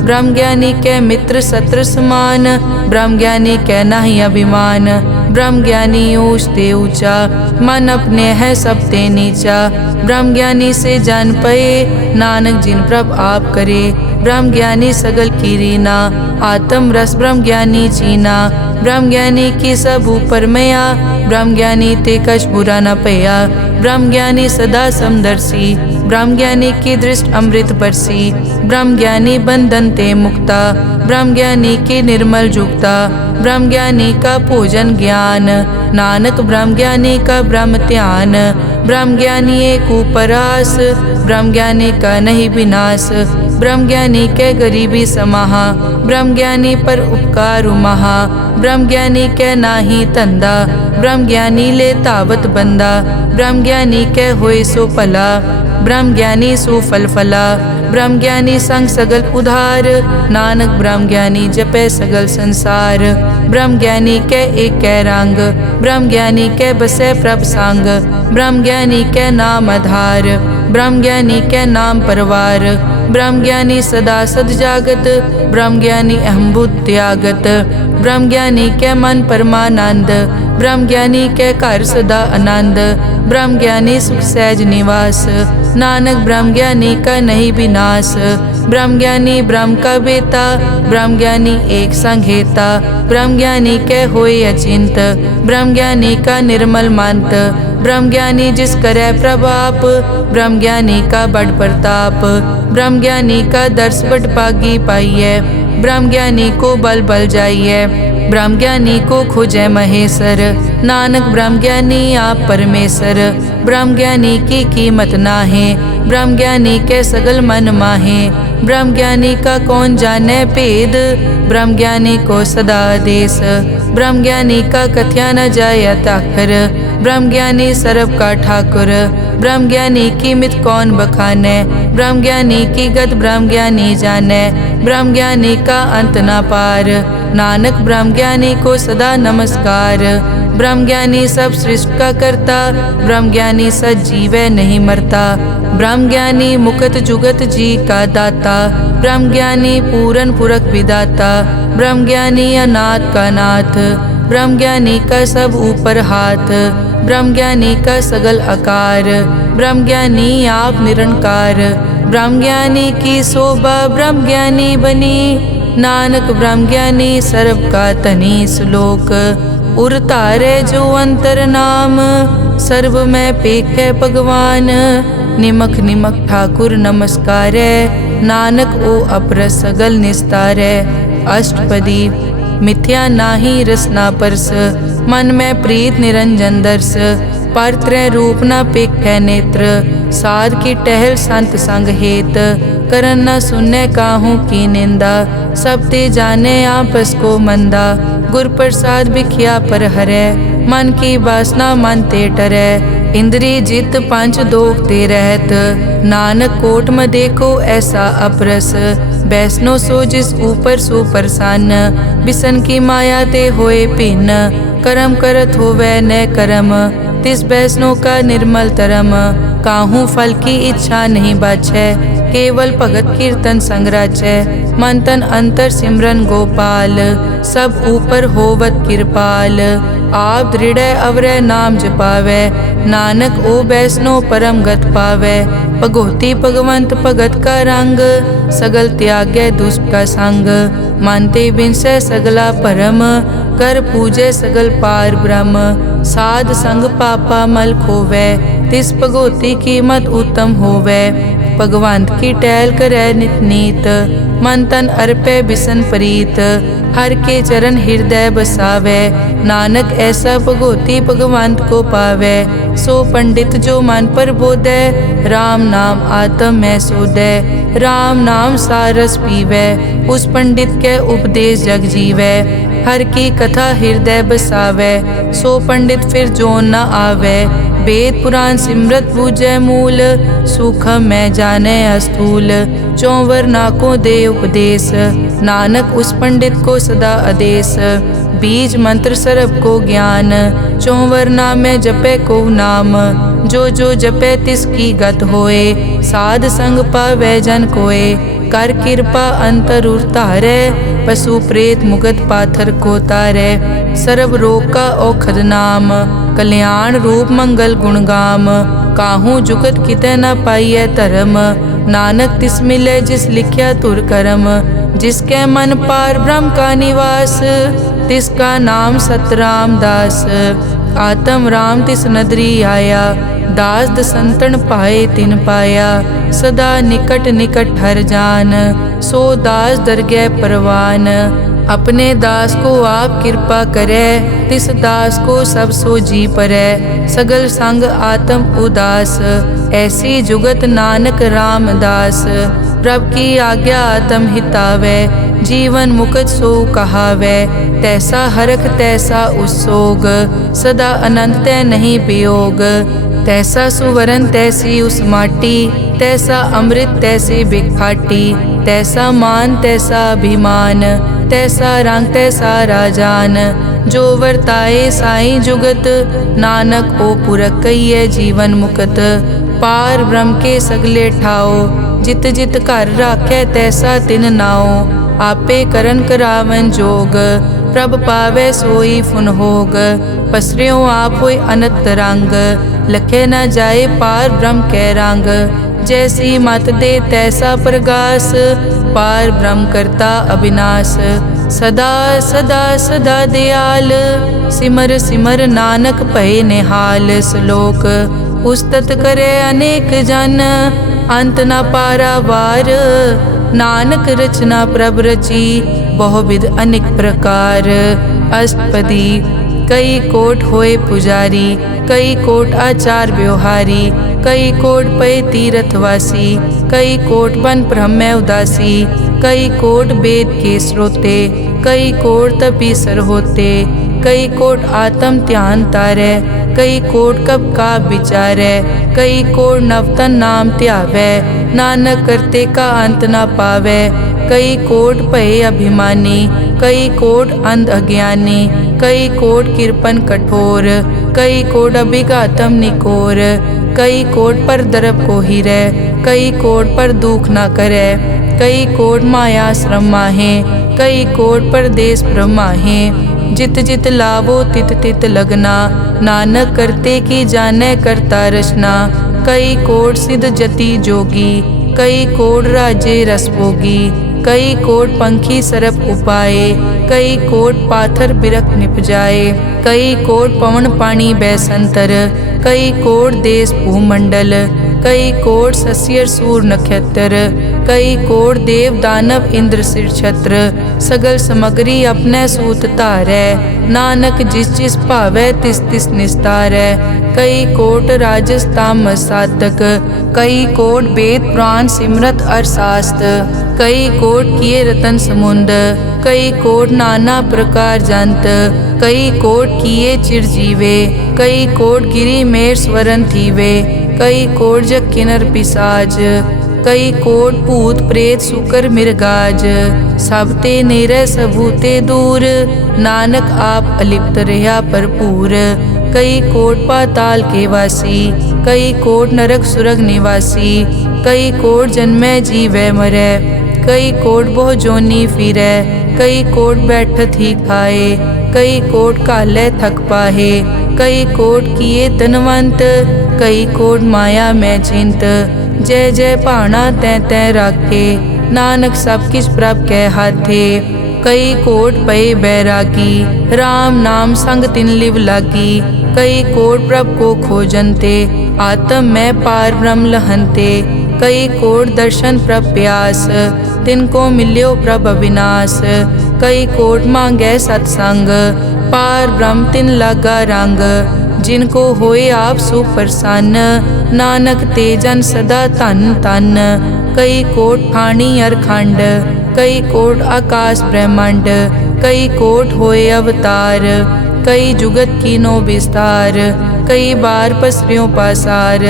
ब्रह्म ज्ञानी के मित्र शत्रु समान, ब्रह्म ज्ञानी के नाही अभिमान। ब्रह्म ज्ञानी ऊंच ते ऊंचा, मन अपने है सब ते नीचा। ब्रह्म ज्ञानी से जान पए, नानक जिन प्रभ आप करे। ब्रह्म ज्ञानी सगल की रीना, आत्म रस ब्रह्म ज्ञानी चीना। ब्रह्म ज्ञानी की सब ऊपर मया, ब्रह्म ज्ञानी ते कछ बुरा न पया। ब्रह्म ज्ञानी सदा समदर्शी, ब्रह्म ज्ञानी की दृष्टि अमृत बरसी। ब्रह्म ज्ञानी बंधन ते मुक्ता, ब्रह्म ज्ञानी की निर्मल जुक्ता। ब्रह्म ज्ञानी का पूजन ज्ञान, नानक ब्रह्म ज्ञानी का ब्रह्म ध्यान। ब्रह्म ज्ञानी एक उपरास, ब्रह्म ज्ञानी का नहीं विनाश। ब्रह्म ज्ञानी के गरीबी समाहा, ब्रह्म ज्ञानी पर उपकार महा। ब्रह्म ज्ञानी के नाही तंदा, ब्रह्म ज्ञानी ले तावत बंदा। ब्रह्म ज्ञानी के होए सो फला, ब्रह्म ज्ञानी सो फल फला। ब्रह्म ज्ञानी संग सगल उधार, नानक ब्रह्म ज्ञानी जपे सगल संसार। ब्रह्म ज्ञानी के एक कै रंग, ब्रह्म ज्ञानी के बसे प्रभ संग। ब्रह्म ज्ञानी के नाम आधार, ब्रह्म ज्ञानी के नाम परवार। ब्रह्म ज्ञानी सदा सद जागत, ब्रह्म ज्ञानी अहम बुद्धि त्यागत। ब्रह्म ज्ञानी के मन परमानंद, ब्रह्म ज्ञानी के घर सदा आनंद। ब्रह्म ज्ञानी सुख सहज निवास, नानक ब्रह्म ज्ञानी का नहीं विनाश। ब्रह्म ज्ञानी ब्रह्म का बेता, ब्रह्म ज्ञानी एक संग हेता। ब्रह्म ज्ञानी के होए अचिंत, ब्रह्म ज्ञानी का निर्मल मंत। ब्रह्म ज्ञानी जिस करे प्रभाप, ब्रह्म ज्ञानी का बड़ प्रताप। ब्रह्म ज्ञानी का दर्श बड़ पागी पाइये, ब्रह्म ज्ञानी को बल बल जाइए। ब्रह्म ज्ञानी को खोजे महेश्वर, नानक ब्रह्म ज्ञानी आप परमेश्वर। ब्रह्म ज्ञानी की कीमत नाहे, ब्रह्म ज्ञानी के सगल मन माहे। ब्रह्म ज्ञानी का कौन जाने भेद, ब्रह्म ज्ञानी को सदा आदेश। ब्रह्म ज्ञानी का कथ्या न जाय ताखर, ब्रह्म ज्ञानी सर्व का ठाकुर। ब्रह्म ज्ञानी की मित कौन बखाने, ब्रह्म ज्ञानी की गत ब्रह्म ज्ञानी जाने। ब्रह्म ज्ञानी का अंत न पार, नानक ब्रह्म ज्ञानी को सदा नमस्कार। ब्रह्म ज्ञानी सब सृष्टि का करता, ब्रह्म ज्ञानी सजीवै नहीं मरता। ब्रह्म ज्ञानी मुकत जुगत जी का दाता, ब्रह्म ज्ञानी पूरन पुरख विदाता। ब्रह्म ज्ञानी अनाथ का नाथ, ब्रह्म ज्ञानी का सब ऊपर हाथ। ब्रह्म ज्ञानी का सगल आकार, ब्रह्म ज्ञानी आप निरंकार। ब्रह्म ज्ञानी की शोभा ब्रह्म ज्ञानी बनी, नानक ब्रह्म ज्ञानी सर्व का तनी। श्लोक उर तारे जो अंतर नाम, सर्व में पेखे भगवान। निमक निमक ठाकुर नमस्कारे, नानक ओ अपर सगल निस्तारे। अष्टपदी मिथ्या नाही रसना परस, मन में प्रीत निरंजन दर्श। पर त्रय रूप न पेखे नेत्र, साध की टहल संत संग हेत। करन न सुने काहू की निंदा। सब ते जाने आपस को मंदा। गुर प्रसाद बिखिया पर हरै, मन की वासना मन ते टरै। इंद्री जित पंच दोख ते रहत, नानक कोट म देखो ऐसा अपरस। वैष्णो सो जिस ऊपर सो प्रसन्न, बिसन की माया ते होए भिन्न। कर्म करत होवै न कर्म, तिस वैष्णो का निर्मल तरम। काहू फल की इच्छा नहीं बाछै, केवल भगत कीर्तन संग राचै। मन तन अंतर सिमरन गोपाल, सब ऊपर होवत कृपाल। आप दृढ़ अवरै नाम जपावै, नानक ओ वैष्णो परम गत पावै। भगोती भगवंत भगत का रंग, सगल त्यागै दुष्ट का संग। मानते बिनसै सगला परम, कर पूजै सगल पार ब्रह्म। साध संग पापा मल खोवै, तिस भगोती कीमत उत्तम होवै। भगवंत की टहल करै नित नीत, मन तन अर्पै बिसन प्रीत। हर के चरण हृदय बसावै, नानक ऐसा भगोती भगवंत को पावै। सो पंडित जो मन पर बोधै, राम नाम आत्म में सोधै। राम नाम सारस पीवै, उस पंडित के उपदेश जग जीवै। हर की कथा हृदय बसावै, सो पंडित फिर जोन न आवै। वेद पुराण सिमरत बूझै मूल, सूखम मैं जाने अस्थूल। चौवर नाकों दे उपदेश, नानक उस पंडित को सदा आदेश। बीज मंत्र सरब को ज्ञान, चौवर नामे जपे को नाम। जो जो जपे तिसकी गत होए, साध संग पावै जन कोए। कर कृपा अंतर उतारै, पशु प्रेत मुगत पाथर को तारै। सर्व रोग का औखद नाम, कल्याण रूप मंगल गुणगाम। काहू जुगत कितै न पाइयै धर्म, नानक तिस मिलै जिस लिखिया तुर करम। जिसके मन पार ब्रह्म का निवास, तिसका नाम सतराम दास। आत्म राम तिस नदरी आया, दास दसंतन पाए तिन पाया। सदा निकट निकट हर जान, सो दास दरगह परवान। अपने दास को आप कृपा करे, तिस दास को सब सो जी परै। सगल संग आत्म उदास, ऐसी जुगत नानक रामदास। प्रभ की आज्ञा आत्म हितावै, जीवन मुकत सो कहावै। तैसा हरख तैसा उसोग, सदा अनंत तै नहीं वियोग। तैसा सुवरन तैसी उस माटी, तैसा अमृत तैसी बिखाटी। तैसा मान तैसा अभिमान, तैसा रंग तैसा राजान। जो वर्ताए साई जुगत, नानक ओ पुरख कहिए जीवन मुकत। पार ब्रह्म के सगले ठाओ, जित जित घर राखै तैसा तिन नाओ। आपे करन करावन जोग, प्रभ पावै सोई फुन होग। पसरियों आप होय अनंत रंग, लखे न जाए पार ब्रह्म कै रंग। जैसी मत दे तैसा प्रगास, पार ब्रह्म करता अविनाश। सदा सदा सदा दयाल, सिमर सिमर नानक भय निहाल। श्लोक उस्तत करे अनेक जन, अंत न पारावार। नानक रचना प्रभ रची, बहुविध अनेक प्रकार। अष्टपदी कई कोट होए पुजारी, कई कोट आचार व्यवहारी। कई कोट पय तीर्थवासी, कई कोट बन ब्रह्म उदासी। कई कोट वेद के स्रोते, कई कोट तपीसर होते। कई कोट आत्म ध्यान तारै, कई कोट कब का विचारै। कई कोट नवतन नाम ध्यावै, नानक करते का अंत न पावै। कई कोट भय अभिमानी, कई कोट अंध अज्ञानी। कई कोट कृपन कठोर, कई कोट अभिघातम निकोर। कई कोट पर दरब को हिरै, कई कोट पर दुख न करै। कई कोट माया श्रम माहे, कई कोट परदेश ब्रह्माहे। जित जित लावो तित तित लगना, नानक करते की जानै करता रचना। कई कोट सिद्ध जति जोगी, कई कोट राजे रस भोगी। कई कोट पंखी सरप उपाए, कई कोट पाथर बिरख निपजाए। कई कोट पवन पानी बैसंतर, कई कोट देश भूमंडल। कई कोट सस्यर सूर नक्षत्र, कई कोट देव दानव इंद्र सिर छत्र, सगल समगरी अपने सूत धारै, नानक जिस जिस भावै तिस तिस निस्तारै। कई कोट राजस तामस साधक, कई कोट वेद पुराण सिमरत अरसास्त, कई कोट किए रतन समुंद, कई कोट नाना प्रकार जंत, कई कोट किए चिरजीवे, कई कोट गिरी मेर स्वरन थीवे, कई कोट जग किनर पिसाज, कई कोट भूत प्रेत सुकर मिर्गाज। सब ते नेरै सबूते दूर, नानक आप अलिप्त रहा भरपूर। कई कोट पाताल के वासी, कई कोट नरक सुरग निवासी, कई कोट जन्मै जीवै मरै, कई कोट बहु जोनी फिरै, कई कोट बैठत ही खाए, कई कोट कालै थक पाहे, कई कोट किए धनवंत, कई कोट माया में चिंत। जय जय भाना तै तै राखे, नानक सब किछ प्रभ कै हाथे। कई कोट पए बैरागी, राम नाम संग तिन लिव लागी, कई कोट प्रभ को खोजनते, आत्म में पार ब्रह्म लहनते। कई कोट दर्शन प्रभ प्यास, तिनको मिल्यो प्रभ अविनाश, कई कोट मांगै सत्संग, पार ब्रह्म तिन लागा रंग। जिनको होए आप सुप्रसन्न, नानक ते जन सदा धन धन। कई कोट ठाणी अरखंड, कई कोट आकाश ब्रह्मांड, कई कोट होए अवतार, कई जुगत कीनो विस्तार। कई बार पसरियों पासार,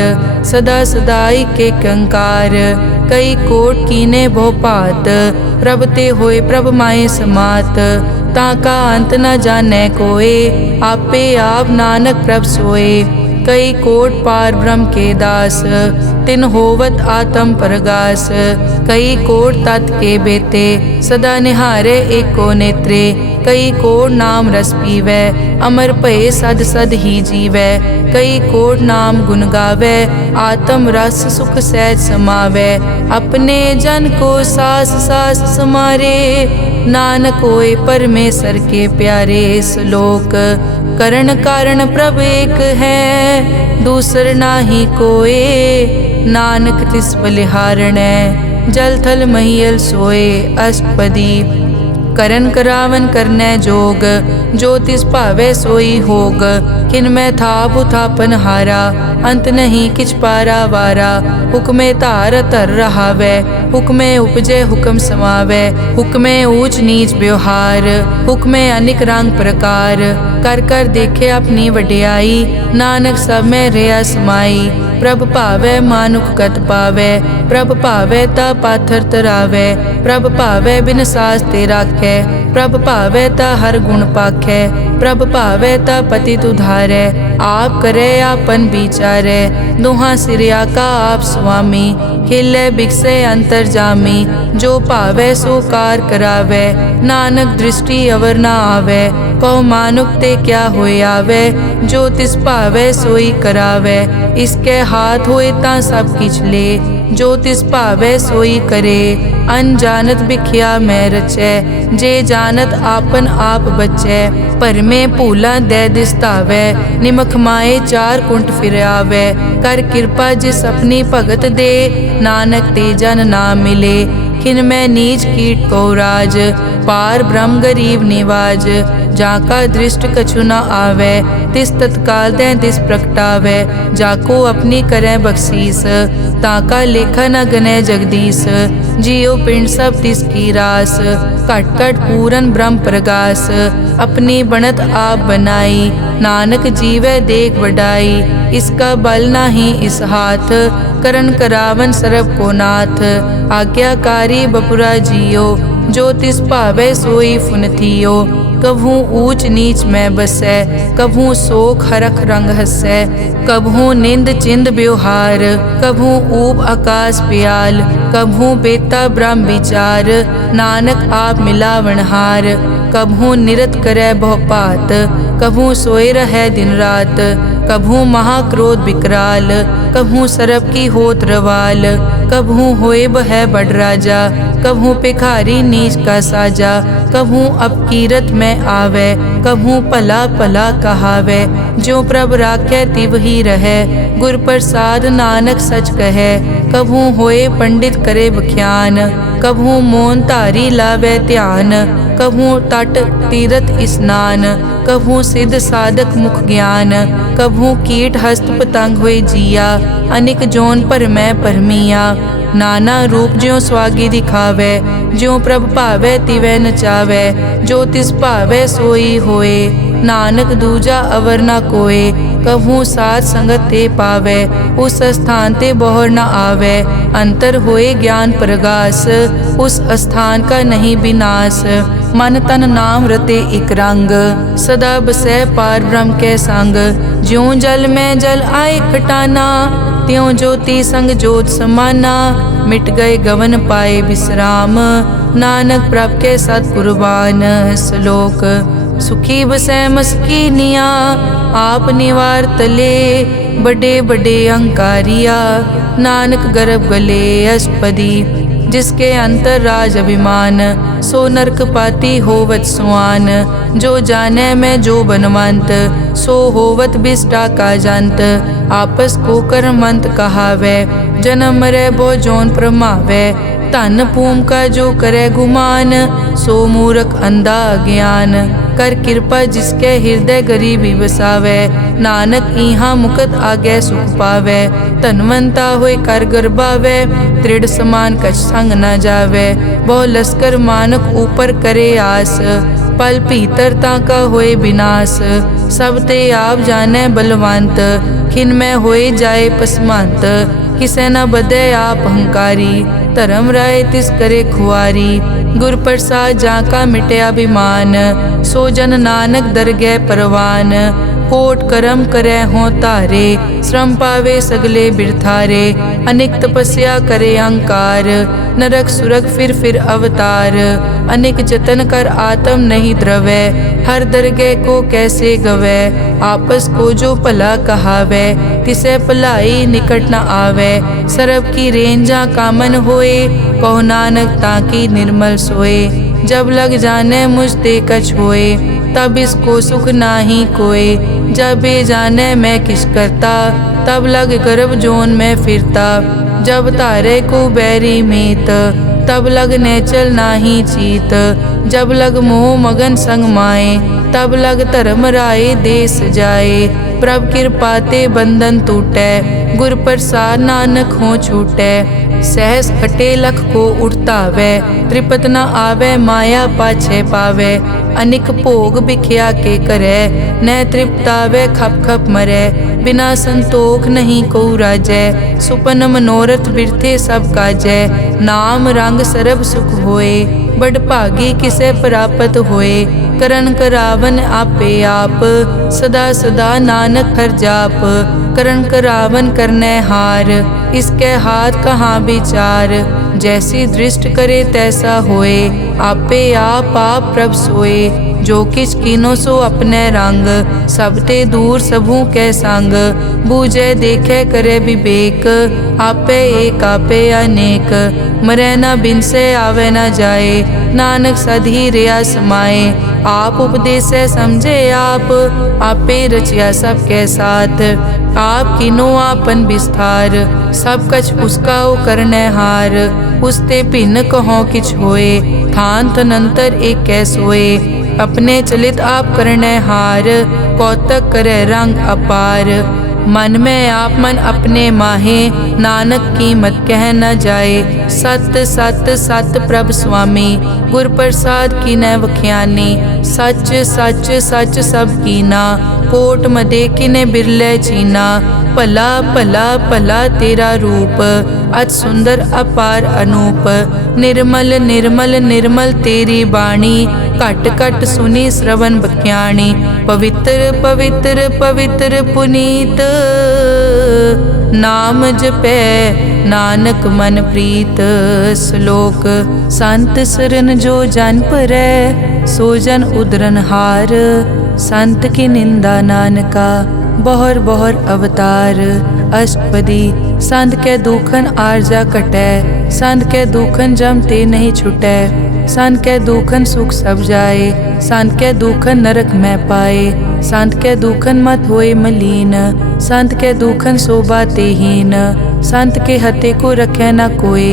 सदा सदाई के कंकार। कई कोट कीने भोपात, प्रभ ते होए प्रभ माए समात। ताका अंत न जाने कोए, आपे आप नानक प्रभ सोए। कई कोट पार ब्रह्म के दास, तिन होवत आत्म परगास। कई कोट तत् के बेते, सदा निहारे एको नेत्रे। कई कोट नाम रस पीवै, अमर भये सद सद ही जीवै। कई कोट नाम गुण गावै, आत्म रस सुख सहज समावै। अपने जन को सास सास समारे, नानक होए परमेश्वर के प्यारे। श्लोक करण कारण प्रभ एक है, दूसर नाही कोए, नानक तिस बलिहारणै, जल थल महियल सोए। अष्टपदी करन करावन करनै जोग, जो तिस भावै सोई होग। किन में थाप उथापन हारा, अंत नहीं किछ पारा वारा। हुक्मे धार धर रहावै, हुक्मे उपजे हुक्म समावै। हुक्मे ऊंच नीच व्यवहार, हुक्मे अनिक रंग प्रकार। कर कर देखे अपनी वड्याई, नानक सब में रहा समाई। प्रभ भावै मानुख गत पावै, प्रभ भावै ता पाथर तरावै। प्रभ भावै बिन सास ते राखै, प्रभ भावै ता हर गुण पाखै। प्रभ भावै ता पतित उधारै, आप करे आपन विचारै। दोहां सिरिया का आप स्वामी, खेलै बिकसै अंतर जामी। जो भावै सो कार करावै, नानक दृष्टि अवर ना आवै। कहो मानुक ते क्या होए आवे, जो तिस भावै सोई करावै। इसके हाथ होए तां सब किछ ले, जो तिस भावै सोई करे। अनजानत बिख्या मैं रचै, जे जानत आपन आप बचै। भरमे भूला दै दिसतावै, निमख माए चार कुंट फिर आवै। कर कृपा जिस अपनी भगत दे, नानक ते जन ना मिले। खिन मैं नीच कीट को राज, पार ब्रह्म गरीब निवाज। जाका दृष्ट कछु न आवे, तिस तत्काल दै तिस प्रगटावै। जाको अपनी करै बख्शीस, ताका लेखा न गनै जगदीश। जियो पिंड सब तिसकी रास, घट घट पूरन ब्रह्म प्रगास। अपनी बनत आप बनाई, नानक जीवै देख वडाई। इसका बल नाही इस हाथ, करन करावन सरब को नाथ। आज्ञाकारी बपुरा जियो, जो तिस भावै सोई फुन थियो। कभू ऊंच नीच में बसै, कभू सोख हरख रंग हसै। कभू निंद चिंद व्यवहार, कभू ऊब आकाश प्याल। कभू बेता ब्रह्म विचार, नानक आप मिलावनहार। कभू निरत करै बहुपात, कभू सोए रहे दिन रात, कभू महाक्रोध विकराल, कभू सरब की होत रवाल, कभू होए बह बड़ राजा, कभू भिखारी नीच का साजा, कभू अपकीरत में आवे, कभू भला भला कहावे, ज्यों प्रभ राखे तिव ही रहे, गुर प्रसाद नानक सच कहे। कभू होए पंडित करे बख्यान, कभू मौन धारी लावे ध्यान, कभू तट तीरथ स्नान, कभू सिद्ध साधक मुख ज्ञान, कभू कीट हस्त पतंग होए जिया, अनिक जोन पर मैं परमिया। नाना रूप ज्यों स्वागी दिखावे, ज्यों प्रभ भावे तिवै नचावे, जो तिस भावे सोई होए, नानक दूजा अवर न कोय। कभू साध संगत ते पावे, उस स्थान ते बोहर न आवे, अंतर होए ज्ञान प्रगास, उस स्थान का नहीं विनाश। मन तन नाम रते इक रंग, सदा बसै पार ब्रह्म के संग, ज्यों जल में जल आए खटाना, त्यों ज्योति संग ज्योत समाना, मिट गए गवन पाए विश्राम, नानक प्रभ के सतकुर्बान। श्लोक सुखी बसै मस्कीनिया, आप निवार तले, बड़े बड़े अहंकारिया, नानक गर्भ गले अष्टपदी, जिसके अंतर राज अभिमान, सो नरक पाती होवत सुआन, जो जाने में जो बनवंत, सो होवत बिष्टा का जंत, आपस को कर्मंत कहावे, जन्म मरे बो जोन प्रमावे, धन भूम का जो करे गुमान, सो मूर्ख अंधा ज्ञान, कर कृपा जिसके हृदय गरीबी बसावे, नानक इहाँ मुकत आगे सुख पावे, धनवंता होए कर गर्भावे, दृढ़ समान कछ संग न जावे, बहु लश्कर मानक ऊपर करे आस, पल भीतर ताका होए विनाश, सब ते आप जाने बलवंत, खिन में होए जाए पसमंत, किसे न बदे आप अहंकारी, धर्म राय तिस करे खुआरी, गुर प्रसाद जाका मिटे अभिमान, सो जन नानक दरगह परवान, कोट करम करे हों तारे, श्रम पावे सगले बिरथारे, अनेक तपस्या करे अहंकार, नरक सुरग फिर अवतार, अनेक जतन कर आत्म नहीं द्रवे, हर दरगह को कैसे गवे, आपस को जो भला कहावे, तिसे भलाई निकट न आवे, सरब की रेंजा कामन होए, कहो नानक ताकि निर्मल सोए, जब लग जाने मुझ ते कछ होए, तब इसको सुख नाही कोय, जब ये जाने मैं किस करता, तब लग गर्भ जोन में फिरता, जब तारे को बैरी मीत, तब लग नेचल नाही चीत, जब लग मोह मगन संग माए, तब लग धर्म राय देश जाए, प्रभ कृपा ते बंधन टूटे, गुर प्रसाद नानक हो छूटे, सहस हटे लख को उठतावे, त्रिपत न आवे माया पाछे पावे, अनिक भोग बिख्या के करे, न तृप्तावे खप खप मरे, बिना संतोख नहीं को राजै, सुपन मनोरथ बिरथे सब काजै, नाम रंग सरब सुख होए, बड़ भागी किसे प्राप्त होए, करन करावन आपे आप, सदा सदा नानक हर जाप, करन करावन करने हार, इसके हाथ कहाँ विचार, जैसी दृष्ट करे तैसा होए, आपे आप प्रभ सोए, जो किछ कीनो सो अपने रंग, सब ते दूर सबू के संग, बूझे देखे करे विवेक, आपे एक आपे अनेक, मरे न बिन से आवे न जाए, नानक सधी रिया समाए, आप उपदेश समझे आप, आपे रचिया सबके साथ, आप किनो आपन विस्तार, सब कछ उसका ओ करने हार, उसते भिन्न कहो किछ होए, थान तनंतर एक कैस होए, अपने चलित आप करने हार, कौतक करे रंग अपार, मन में आप मन अपने माहे, नानक की मत कह न जाए, सत सत सत प्रभ स्वामी, गुर प्रसाद की न वख्यानी, सच सच सच सब कीना, कोट मदे किने बिरले चीना, भला भला भला तेरा रूप, अति सुंदर अपार अनूप, निर्मल निर्मल निर्मल तेरी बाणी, घट घट सुनी श्रवण बख्याणी, पवित्र पवित्र पवित्र पुनीत, नाम जपै नानक मन प्रीत। श्लोक संत सरन जो जन परै, सो जन उदरन हार, संत की निंदा नानका बहुर बहुर अवतार। अष्टपदी संत के दुखन आरजा कटै, संत के दुखन जम ते नहीं छुटै। संत के दुखन सुख सब जाए, संत के दुखन नरक में पाए। संत के दुखन मत होए मलीन, संत के दुखन शोभा ते हीन। संत के हते को रखे न कोय,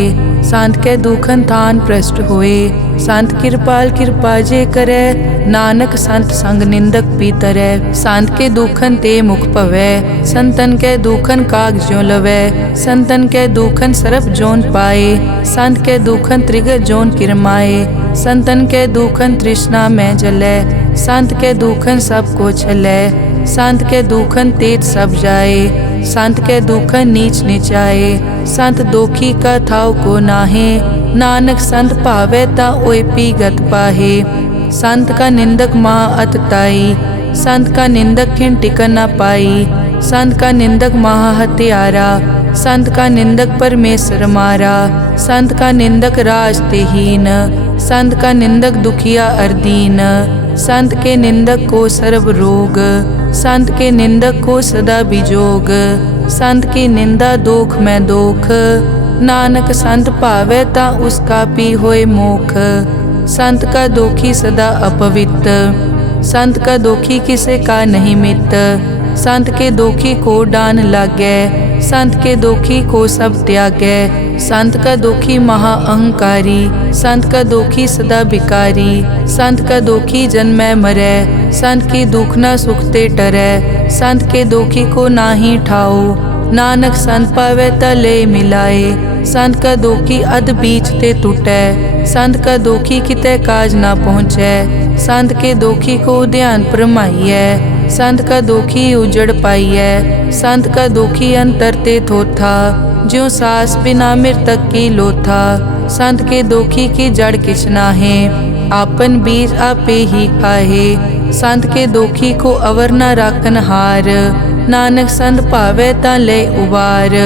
संत के दुखन थान प्रष्ट होए। संत कृपाल कृपा जे करे, नानक संत संग निंदक पीतरै। संत के दुखन ते मुख पवै, संतन के दुखन काग ज्यों लवै। संतन के दुखन सरप जोन पाए, संत के दुखन त्रिगत जोन किरमाए। संतन के दुखन तृष्णा में जलै, संत के दुखन सब को छलै। संत के दुखन तेज सब जाए, संत के दुखन नीच नीचाए। संत दोखी का थाव को नाहे, नानक संत भावे ता ओय पीगत पाहे। संत का निंदक महा अतताई, संत का निंदक खिन टिकन न पाई। संत का निंदक महा हत्यारा, संत का निंदक परमेश्वर मारा। संत का निंदक राज तेहीन, संत का निंदक दुखिया अर्दीन। संत के निंदक को सर्व रोग, संत के निंदक को सदा बिजोग। संत की निंदा दोख में दोख, नानक संत भावे ता उसका पी होए मोख। संत का दोखी सदा अपवित्र, संत का दोखी किसे का नहीं मित। संत के दोखी को डान लागै, संत के दोखी को सब त्यागै। संत का दोखी महा अहंकारी, संत का दोखी सदा बिकारी। संत का दोखी जन्मै मरै, संत की दुख न सुखते टरै। संत के दोखी को नाही ठाओ, नानक संत पावे ता ले मिलाए। संत का दोखी अध बीच ते टूटै, संत का दोखी किते काज ना पहुँचै। संत के दोखी को ध्यान परमाइयै, संत का दोखी उजड़ पाइयै। संत का दोखी अंतर ते थोथा, ज्यों सास बिना मृतक की लोथा। संत के दोखी की जड़ किछ नाहे, आपन बीज आपे ही खाहे। संत के दोखी को अवर न राखन हार, नानक संत भावे ता ले उबार।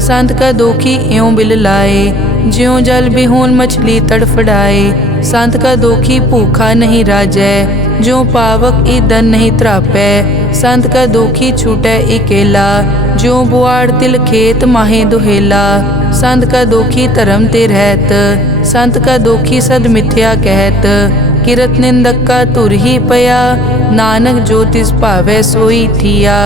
संत का दोखी इयों बिल लाए, ज्यों जल बिहून मछली तड़फड़ाए। संत का दोखी भूखा नहीं राजै, ज्यों पावक ईदन नहीं त्रापै। संत का दोखी छूटै इकेला, ज्यों बुआड़ तिल खेत माहे दुहेला। संत का दोखी धर्म ते रहत, संत का दोखी सद मिथ्या कहत। किरत निंदक का तुर ही पया, नानक जो तिस भावै सोई थिया।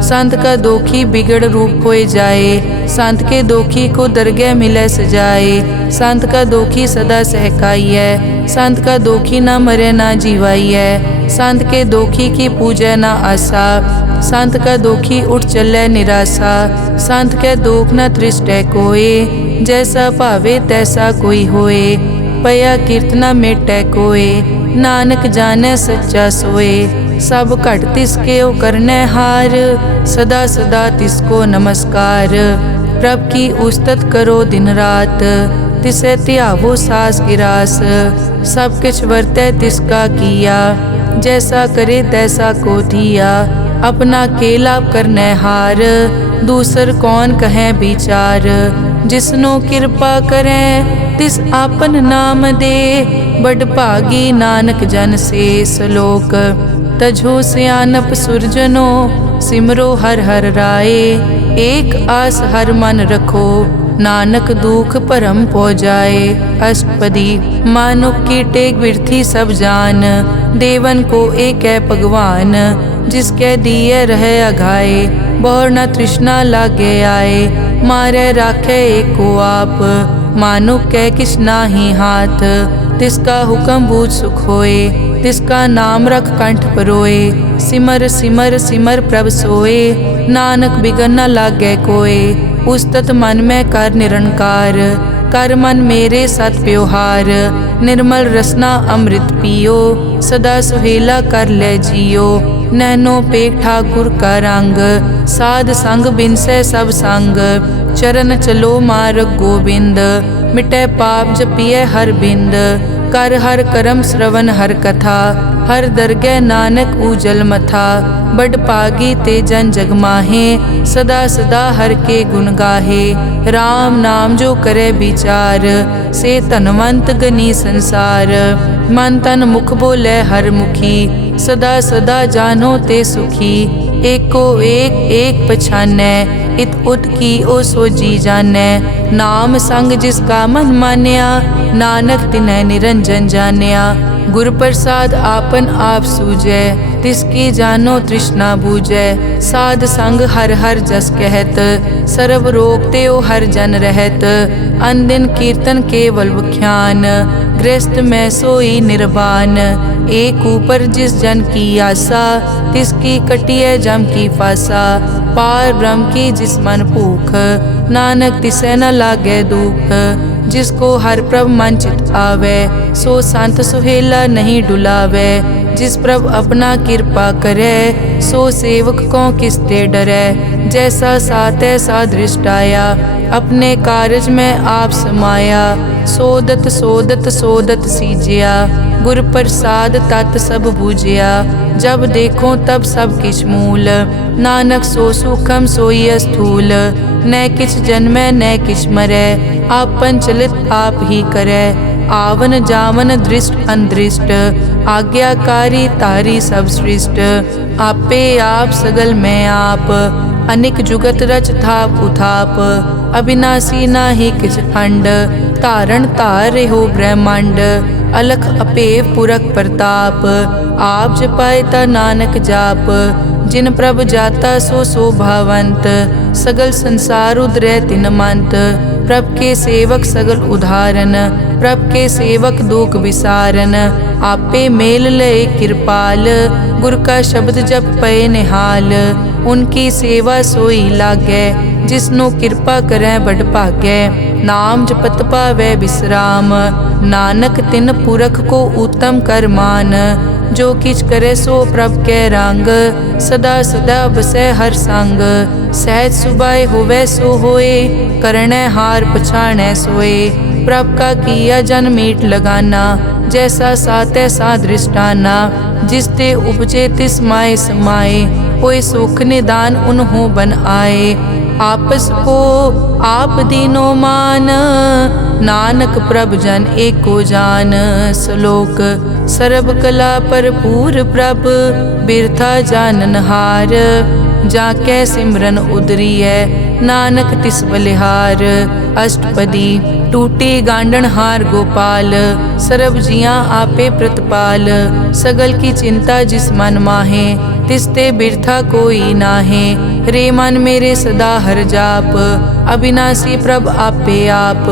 संत का दोखी बिगड़ रूप होए जाए, संत के दोखी को दरगह मिलै सजाए। संत का दोखी सदा सहकाइयै, संत का दोखी ना मरे ना जीवाइयै। संत के दोखी की पूजै ना आसा, संत का दोखी उठ चलै निराशा। संत के दोख न तृष्टै कोय, जैसा भावे तैसा कोई होए। पया कीर्तना मेटै कोय, नानक जाने सच्चा सोए। सब घट तिसके ओ करनै हार, सदा सदा तिसको नमस्कार। प्रभ की उस्तत करो दिन रात, तिसे त्यावो सास गिरास। सब किछ वर्तै तिसका किया, जैसा करे तैसा को दिया। अपना केला करनै हार, दूसर कौन कहे विचार। जिसनो कृपा करे तिस आपन नाम दे, बड़ भागी नानक जन से सलोक। तजो सियानप सुरजनो, सिमरो हर हर राए। एक आस हर मन रखो, नानक दुख परम पो जाए। अष्टपदी मानुक की टेक बिरथी सब जान, देवन को एक है भगवान। जिसके दिए रहे अघाए, बहुर न तृष्णा लागे आए। मारे राखे एको आप, मानुक कै किछ नाही हाथ। तिसका हुक्म बूझ सुख होए, तिसका नाम रख कंठ परोए। सिमर सिमर सिमर प्रभ सोए, नानक बिगन न लागे कोय। उस्तत मन में कर निरंकार, कर मन मेरे सत व्यवहार। निर्मल रसना अमृत पियो, सदा सुहेला कर ले जियो। नैनो पेख ठाकुर का रंग, साध संग बिनसे सब संग। चरण चलो मार्ग गोविंद, मिटे पाप जपिए हर बिंद। कर हर करम श्रवण हर कथा, हर दरगह नानक ऊजल मथा। बड़ पागी ते जन जग माहे, सदा सदा हर के गुण गाहे। राम नाम जो करे विचार, से धनवंत गनी संसार। मन तन मुख बोले हर मुखी, सदा सदा जानो ते सुखी। एको एक एक पछानै, इत उत की ओ सोजी जानै। नाम संग जिसका मन मान्या, नानक तिनै निरंजन जान्या। गुर प्रसाद आपन आप सूझै, तिसकी जानो तृष्णा बूझै। साध संग हर हर जस कहत, सर्व रोग त्यो हर जन रहत। अन दिन कीर्तन केवल बख्यान, गृहस्थ में सोई निर्वाण। एक ऊपर जिस जन की आशा, तिसकी कटिय जम की फासा। पार ब्रह्म की जिस मन भूख, नानक तिसै न लागे दुख। जिसको हर प्रभ मन चित आवे, सो संत सुहेला नहीं डुलावे। जिस प्रभ अपना कृपा करे, सो सेवक को किसते डरे। जैसा सात ऐसा दृष्टाया, अपने कारज में आप समाया। सोदत सोदत सोदत सीजिया, गुर प्रसाद तत् सब बूझिया। जब देखो तब सब किछ मूल, नानक सो सूखम सोई स्थूल। न किछ जन्मै न किछ मरै, आपन चलित आप ही करै। आवन जावन दृष्ट अनदृष्ट, आज्ञाकारी तारी सब सृष्ट। आपे आप सगल में आप, अनिक जुगत रच थाप उथाप। अविनाशी नाही किछ खंड, धारण धार हो ब्रह्मांड। अलख अपेव पुरख प्रताप, आप जपाए ता नानक जाप। जिन प्रभ जाता सो शोभावंत, सगल संसार उदरै तिन मंत। प्रभ के सेवक सगल उदाहरण, प्रभ के सेवक दुख विसारन। आपे मेल लय कृपाल, गुर का शब्द जप पए निहाल। उनकी सेवा सोई लागै, जिसनो कृपा करै बड़ भागै। नाम जपत पावै विश्राम, नानक तिन पुरख को उत्तम कर मान। जो किछ करे सो प्रभ कै रंग, सदा सदा बसै हर संग। सहज सुभाए होवै सो होए, करनै हार पछाणै सोए। प्रभ का किया जन मीट लगाना, जैसा सातै सा दृष्टाना। जिस ते उपजे तिस माय समाए, होए सुख निदान उन्हों बन आए। आपस को आप दीनो मान, नानक प्रभ जन एको जान। श्लोक सर्ब कला भरपूर प्रभ, बिरथा जानन हार। जाकै सिमरन उदरियै, नानक तिस बलिहार। अष्टपदी टूटी गांडन हार गोपाल, सर्ब जियां आपे प्रतिपाल। सगल की चिंता जिस मन माहे, तिसते बिरथा कोई नाहे। रे मन मेरे सदा हर जाप, अविनाशी प्रभ आपे आप।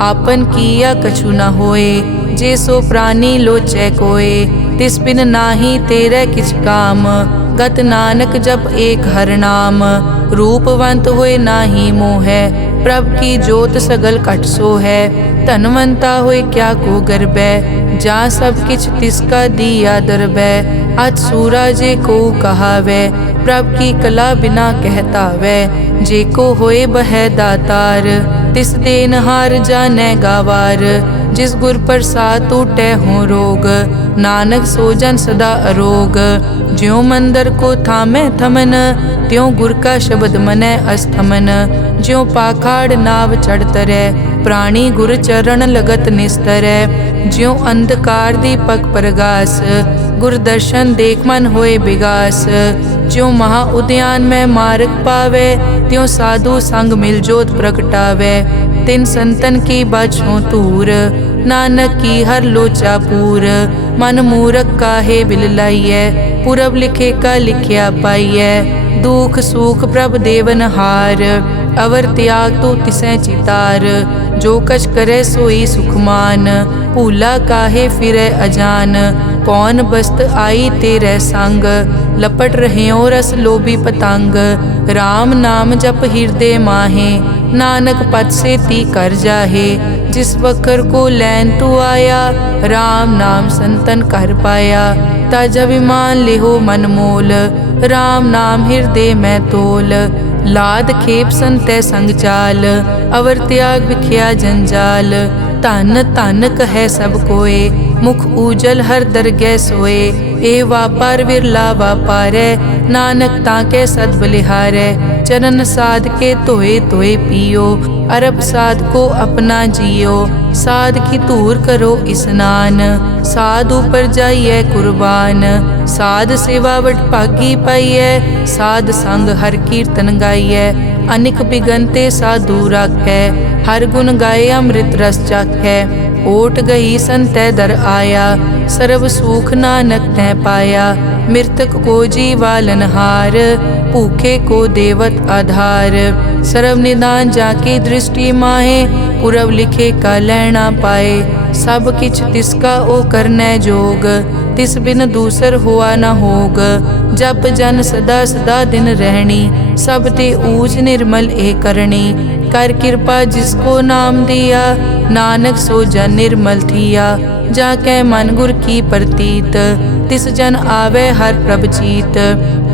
आपन किया कछु न होए, जे सो प्राणी लोचै कोय। तिस बिन नाही तेरे किछ काम, गत नानक जप एक हर नाम। रूपवंत होए नाही मोहै, प्रभ की जोत सगल कट सो है। धनवंता होए क्या को गर्बै, जा सब किछ तिसका दिया दरबै। अज सूरा जे को कहावै, प्रभ की कला बिना कहतावै। जे को होए बह दातार, तिस देनहार जानै गावार। जिस गुर प्रसाद टूटै हो रोग, नानक सोजन सदा अरोग। ज्यों मंदिर को थामै थमन, त्यों गुर का शब्द मनै अस्थमन। ज्यों पाखाड़ नाव चढ़ तरै, प्राणी गुर चरण लगत निस्तरै। ज्यों अंधकार दीपक प्रगास, गुर दर्शन देख मन होए विगास। ज्यों महा उद्यान में मार्ग पावे, त्यों साधु संग मिल जोत प्रगटावे। तिन संतन की बाछों तूर, नानक की हर लोचा पूर। मन मूरख काहे बिल लाइयै, पुरब लिखे का लिखिया पाइयै। दुख सुख प्रभ देवन हार, अवर त्याग तो तिसै चितार। जो कछ करे सोई सुखमान, भूला काहे फिरै अजान। कौन बस्त आई तेरे संग, लपट रहे रस लोभी पतंग। राम नाम जप हृदय माहे, नानक पद से ती कर जाहे। जिस वकर को लैन तू आया, राम नाम संतन कर पाया। तज अभिमान लेहो मन मोल, राम नाम हृदय में तोल। लाद खेप संतै संग चाल, अवर त्याग बिख्या जंजाल। ਧਨ ਧਨ ਕਹੈ ਸਭ ਕੋਏ, ਮੁਖ ਊਜਲ ਹਰ ਦਰਗਹਿ ਸੋਏ। ਇਹ ਵਾਪਾਰ ਵਿਰਲਾ ਵਾਪਾਰੈ, ਨਾਨਕ ਤਾਂ ਕੈ ਸਦ ਬਲਿਹਾਰੈ। ਚਰਨ ਸਾਧ ਕੇ ਧੋਏ ਧੋਏ ਪੀਓ, ਅਰਬ ਸਾਧ ਕੋ ਆਪਣਾ ਜੀਓ। ਸਾਧ ਕੀ ਧੂਰ ਕਰੋ ਇਸਨਾਨ, ਸਾਧ ਉਪਰ ਜਾਈਐ ਕੁਰਬਾਨ। ਸਾਧ ਸੇਵਾ ਵਡ ਭਾਗੀ ਪਾਈਐ, ਸਾਧ ਸੰਗ ਹਰ ਕੀਰਤਨ ਗਾਈਐ। ਅਨਿਕ ਬਿਗਨ ਤੇ ਸਾਧੂ ਰਾਖੈ, ਹਰ ਗੁਣ ਗਾਏ ਅੰਮ੍ਰਿਤ ਰਸ ਚਾਖੈ। ਓਟ ਗਈ ਸੰਤੈ ਦਰ ਆਇਆ, ਸਰਬ ਸੂਖ ਨਾਨਕ ਤੈ ਪਾਇਆ। ਮ੍ਰਿਤਕ ਕੋ ਜੀਵਾਲਨਹਾਰ, ਭੂਖੇ को देवत आधार। सर्व निदान जाके दृष्टि माहे, पुरब लिखे का लैना पाए। सब किछ तिसका ओ करनै जोग, तिस बिन दूसर हुआ न होग। जप जन सदा सदा दिन रहनी, सब ते ऊच निर्मल ए करनी। कर कृपा जिसको नाम दिया, नानक सो जन निर्मल थिया। जाकै मन गुर की प्रतीत, तिस जन आवे हर प्रभ जीत।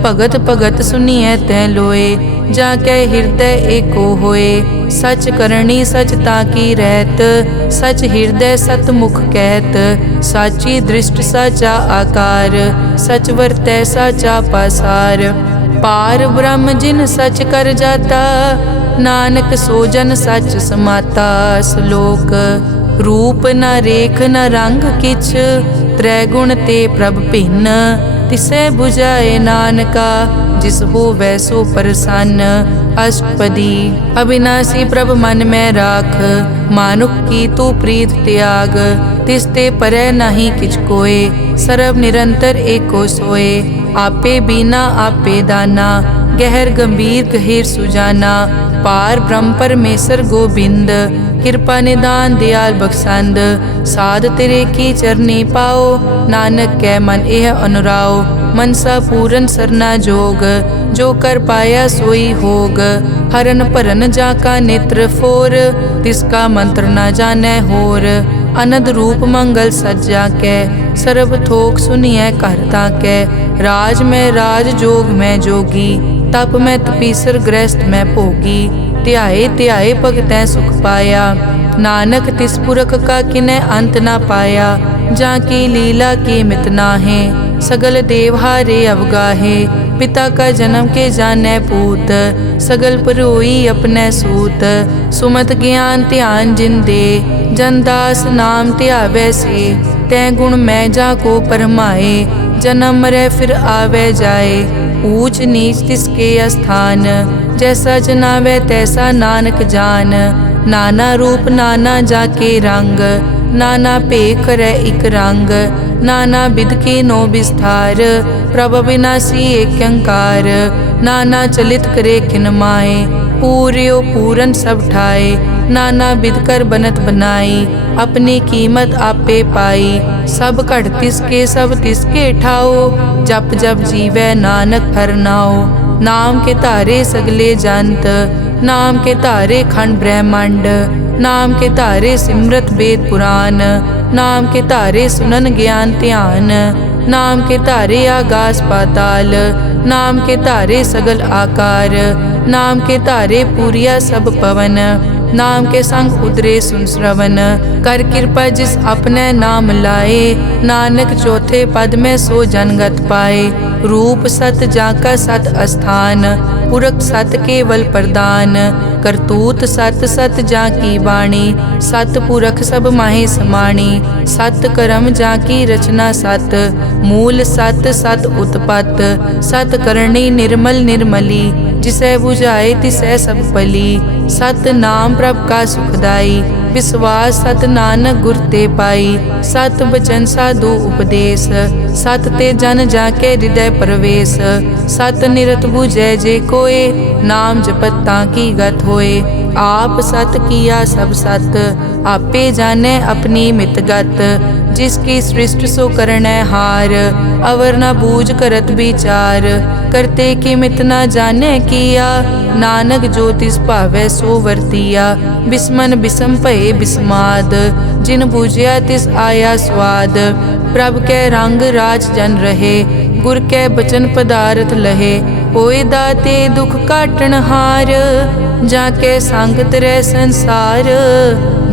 भगत भगत सुनिए तै लोए, जाकै हृदय एको होए। सच करनी सच ताकी रहत, सच हृदय सत मुख कहत। साची दृष्ट साचा आकार, सच वरतै साचा पासार। पार ब्रह्म जिन सच कर जाता, नानक सो जन सच समाता। श्लोक रूप न रेख न रंग किछ, त्रैगुण ते प्रभ भिन्न। तिसै बुझाए नानका, जिस होवै सो प्रसन्न। अष्टपदी अविनाशी प्रभ मन में राख, मानुख की तू प्रीत त्याग। तिस ते परै नहीं किछ कोय, सर्व निरंतर एको सोए। आपे बीना आपे दाना, गहर गंभीर गहीर सुजाना। पार ब्रह्म परमेश्वर गोबिंद, कृपा निदान दयाल बख्शंद। साध तेरे की चरनी पाओ, नानक कै मन एह अनुराओ। मनसा पूरन सरना जोग, जो कर पाया सोई होग। हरन भरन जाका नेत्र फोर, तिसका मंत्र न जानै होर। अनद रूप मंगल सज्जा कै, सर्ब थोक सुनिए कर ताकै। राज में राज जोग में जोगी, तप में तपीसर गृहस्थ में भोगी। ध्याए ध्याए भगतै सुख पाया, नानक तिस पुरख का किनै अंत न पाया। जाकी लीला की मित नाहे, सगल देवहारे अवगाहे। पिता का जन्म के जानै पूत, सगल परोई अपने सूत। सुमत ज्ञान ध्यान जिन दे, जनदास नाम ध्यावै से। तै गुण मैं जाको परमाए, जन्म मरै फिर आवे जाए। ऊच नीच तिसके स्थान, जैसा जनावे तैसा नानक जान। नाना रूप नाना जाके रंग, नाना भेख करै इक रंग। नाना बिध के नो विस्तार, प्रभ विनाशी एक अंकार। नाना चलित करे किन माए, पूर्यो पूरन सब ठाए। नाना बिध कर बनत बनाई, अपनी कीमत आपे पाई। सब घट तिसके सब तिसके ठाओ, जप जप जीवै नानक हर नाओ। नाम के धारे सगले जंत, नाम के धारे खंड ब्रह्मांड। नाम के धारे सिमरत वेद पुराण, नाम के धारे सुनन ज्ञान ध्यान। नाम के धारे आगास पाताल, नाम के धारे सगल आकार। नाम के धारे पूरिया सब पवन, नाम के संग उतरे सुन श्रवण। कर कृपा जिस अपने नाम लाए, नानक चौथे पद में सो जनगत पाए। रूप सत जाका सत अस्थान, पुरख सत केवल प्रदान। करतूत सत सत जाकी वाणी, सत पुरख सब माहे समाणी। सत कर्म जाकी रचना सत, मूल सत सत उत्पत। सत करणी निर्मल निर्मली, जिसै बुझाए तिसै सब पली। सत नाम प्रभ का सुखदाई, विश्वास सत नानक गुर ते पाई। सत बचन साधु उपदेश, सत ते जन जाके हृदय प्रवेश। सत निरत बुझै जे कोय, नाम जपत ताकी गत होए। आप सत किया सब सत, आपे जाने अपनी मितगत। जिसकी सृष्ट सो करनै हार, अवर न बूझ करत विचार। करते कि मित न जाने किया, नानक जो तिस भावै सो वर्तिया। बिस्मन बिसम भये बिस्माद, जिन बूझिया तिस आया स्वाद। प्रभ कै रंग राज जन रहे, गुर कै बचन पदारथ लहे। होए दाते दुख काटन हार, जाके संग तरै संसार।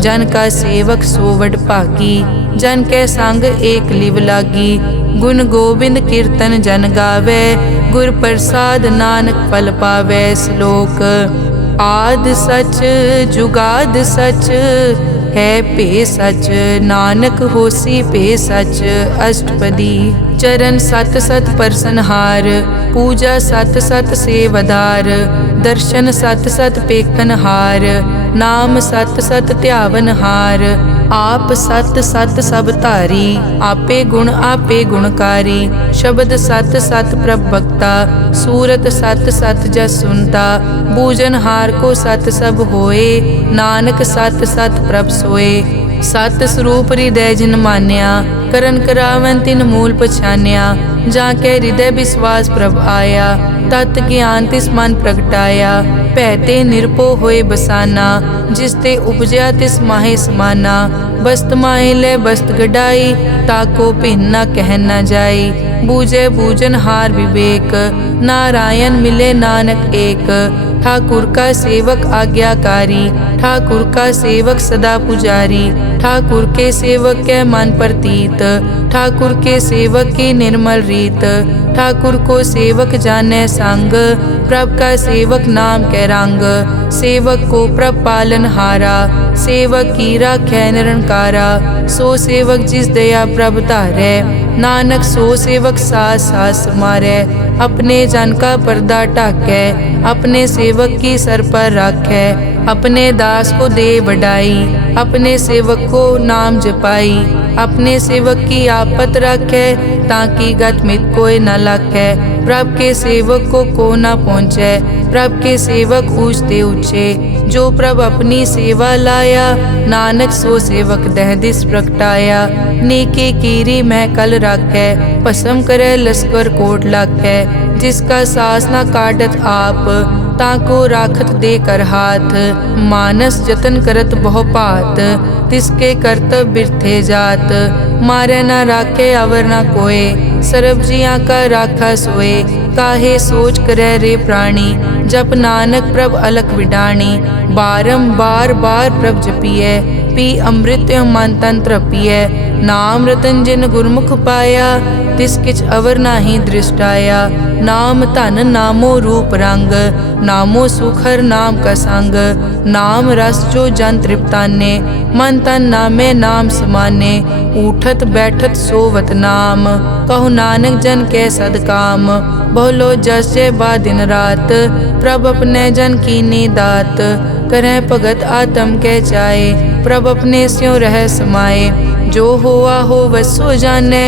जन का सेवक सो वड भागी, जन कै संग एक लिव लागी। गुण गोबिंद कीर्तन जन गावे, गुर प्रसाद नानक फल पावे। श्लोक आद सच जुगाद सच, है पे सच नानक होसी पे सच। अष्टपदी चरण सत सत परसनहार, पूजा सत सत सेवदार। दर्शन सत सत पेखनहार, नाम सत सत ध्यावनहार। आप सत सत सब धारी, आपे गुणकारी। शब्द सत सत प्रभ भक्ता, सूरत सत सत जस सुनता। बूझनहार को सत सब होए, नानक सत सत प्रभ सोए। सत स्वरूप हृदय जिन मान्या, करन करावन तिन मूल पछान्या। जाके हृदय विश्वास प्रभ आया, तत् ज्ञान तिस मन प्रगटाया। भैते निरपो होए बसाना, जिसते उपजया तिस माहे समाना। बस्त माहे ले बस्त गडाई, ताको भिन्न न कह न जाई। बूझे बूझन हार विवेक, नारायण मिले नानक एक। ठाकुर का सेवक आज्ञाकारी, ठाकुर का सेवक सदा पुजारी। ठाकुर के सेवक के मन प्रतीत, ठाकुर के सेवक की निर्मल रीत। ठाकुर को सेवक जाने संग, प्रभ का सेवक नाम के रंग। सेवक को प्रभ पालन हारा, सेवक की राखै निरंकारा। सो सेवक जिस दया प्रभ धारै, नानक सो सेवक सास सास मारै। अपने जन का पर्दा ढाकै, अपने सेवक की सर पर राखै। अपने दास को दे बढ़ाई, अपने सेवक को नाम जपाई। अपने सेवक की आपत राखै, ताकि गत मित कोई न लाखै। प्रभ के सेवक को न पहुँचै, प्रभ के सेवक ऊंचते ऊंचे। जो प्रभ अपनी सेवा लाया, नानक सो सेवक दह दिस प्रगटाया। नेकी कीरी मैं कल राखै, भस्म करे लश्कर कोट लाखै। जिसका सास न काटत आप, ताको राखत दे कर हाथ। मानस जतन करत बहु पात, तिसके करतब बिरथे जात। मारे न राखे अवर न कोय, सर्ब जियां का राखा सोए। काहे सोच करे रे प्राणी, जप नानक प्रभ अलख विडाणी। बारंबार बार प्रभ जपिए, पी अमृत मन तन तृपिए। नाम रतन जिन गुरमुख पाया, तिस किछ अवर नाही दृष्टाया। नाम धन नामो रूप रंग, नामो सुखर नाम का संग। नाम रस जो जन तृप्ताने, मन तन नामे नाम समाने। उठत बैठत सोवत नाम, कहु नानक जन के सदकाम। बहुलो जस जय बा दिन रात, प्रभ अपने जन कीनी दात। करें भगत आत्म के चाहे, प्रभ अपने स्यों रह समाए। जो होआ हो वसो जाने,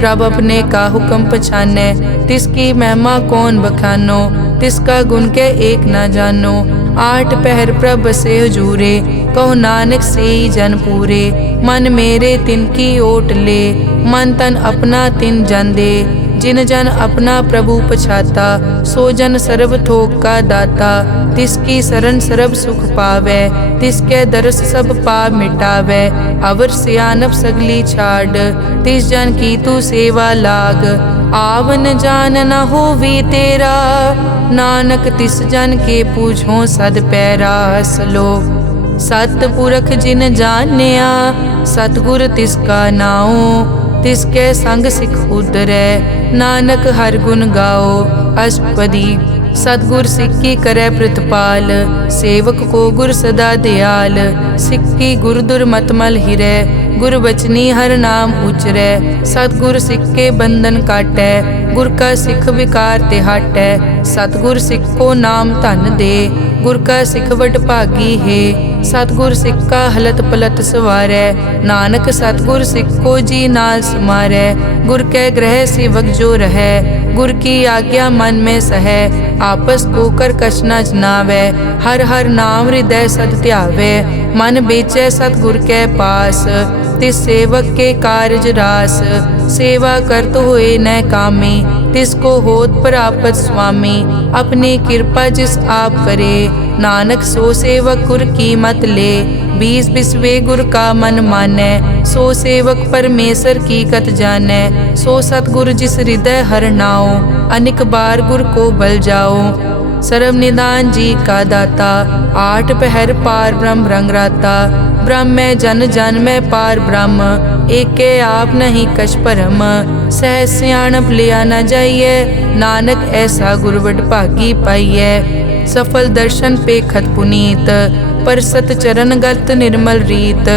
प्रभ अपने का हुक्म पछाने। तिसकी महिमा कौन बखानो, तिसका गुण के एक न जानो। आठ पहर प्रभ से हजूरे, कहो नानक से ही जन पूरे। मन मेरे तिनकी ओट ले, मन तन अपना तिन जन दे। जिन जन अपना प्रभु पछाता, सो जन सर्व थोक का दाता। तिसकी शरण सर्व सुख पावे, तिसके दरस सब पाप मिटावे। अवर सियानप सगली छाड़, तिस जन की तू सेवा लाग। आवन जान न होवी तेरा, नानक तिस जन के पूछो सद पैरा। श्लोक सतपुरख जिन जानिया, सतगुर तिसका नाओ। तिसके संग सिख उतरै, नानक हर गुण गाओ। अष्टपदी सतगुर सिक्की करे प्रतिपाल, सेवक को गुर सदा दयाल। सिक्की गुर दुर्मतमल हिरै, गुर बचनी हर नाम उचरै। सतगुर सिक्के बंधन काटै, गुर का सिख विकार ते हटै। सतगुर सिख को नाम धन दे, गुर का सिख वड भागी है। सतगुर सिख का हलत पलत सवारै, नानक सतगुर सिख को जी नाल समारै। गुर के ग्रह सेवक जो रहै, गुर की आज्ञा मन में सहै। आपस को कर कछ न जनावै, हर हर नाम हृदय सद ध्यावै। मन बेचै सतगुर के पास, तिस सेवक के कारज रास। सेवा करत होए न कामी, तिसको होत प्रापत स्वामी। अपनी कृपा जिस आप करे, नानक सो सेवक गुर की मत ले। बीस बिसवे गुर का मन मानै, सो सेवक परमेश्वर की कत जानै। सो सतगुर जिस हृदय हर नाओ, अनेक बार गुर को बल जाओ। सर्व निदान जी का दाता, आठ पहर पार ब्रह्म रंग राता। ब्रह्म जन जन में पार ब्रह्म, एके आप नहीं कछ परम। सह सियाणप लिया न जाइए, नानक ऐसा गुरवड भागी पाइए। सफल दर्शन पेखत पुनीत, परसत चरण गत निर्मल रीत।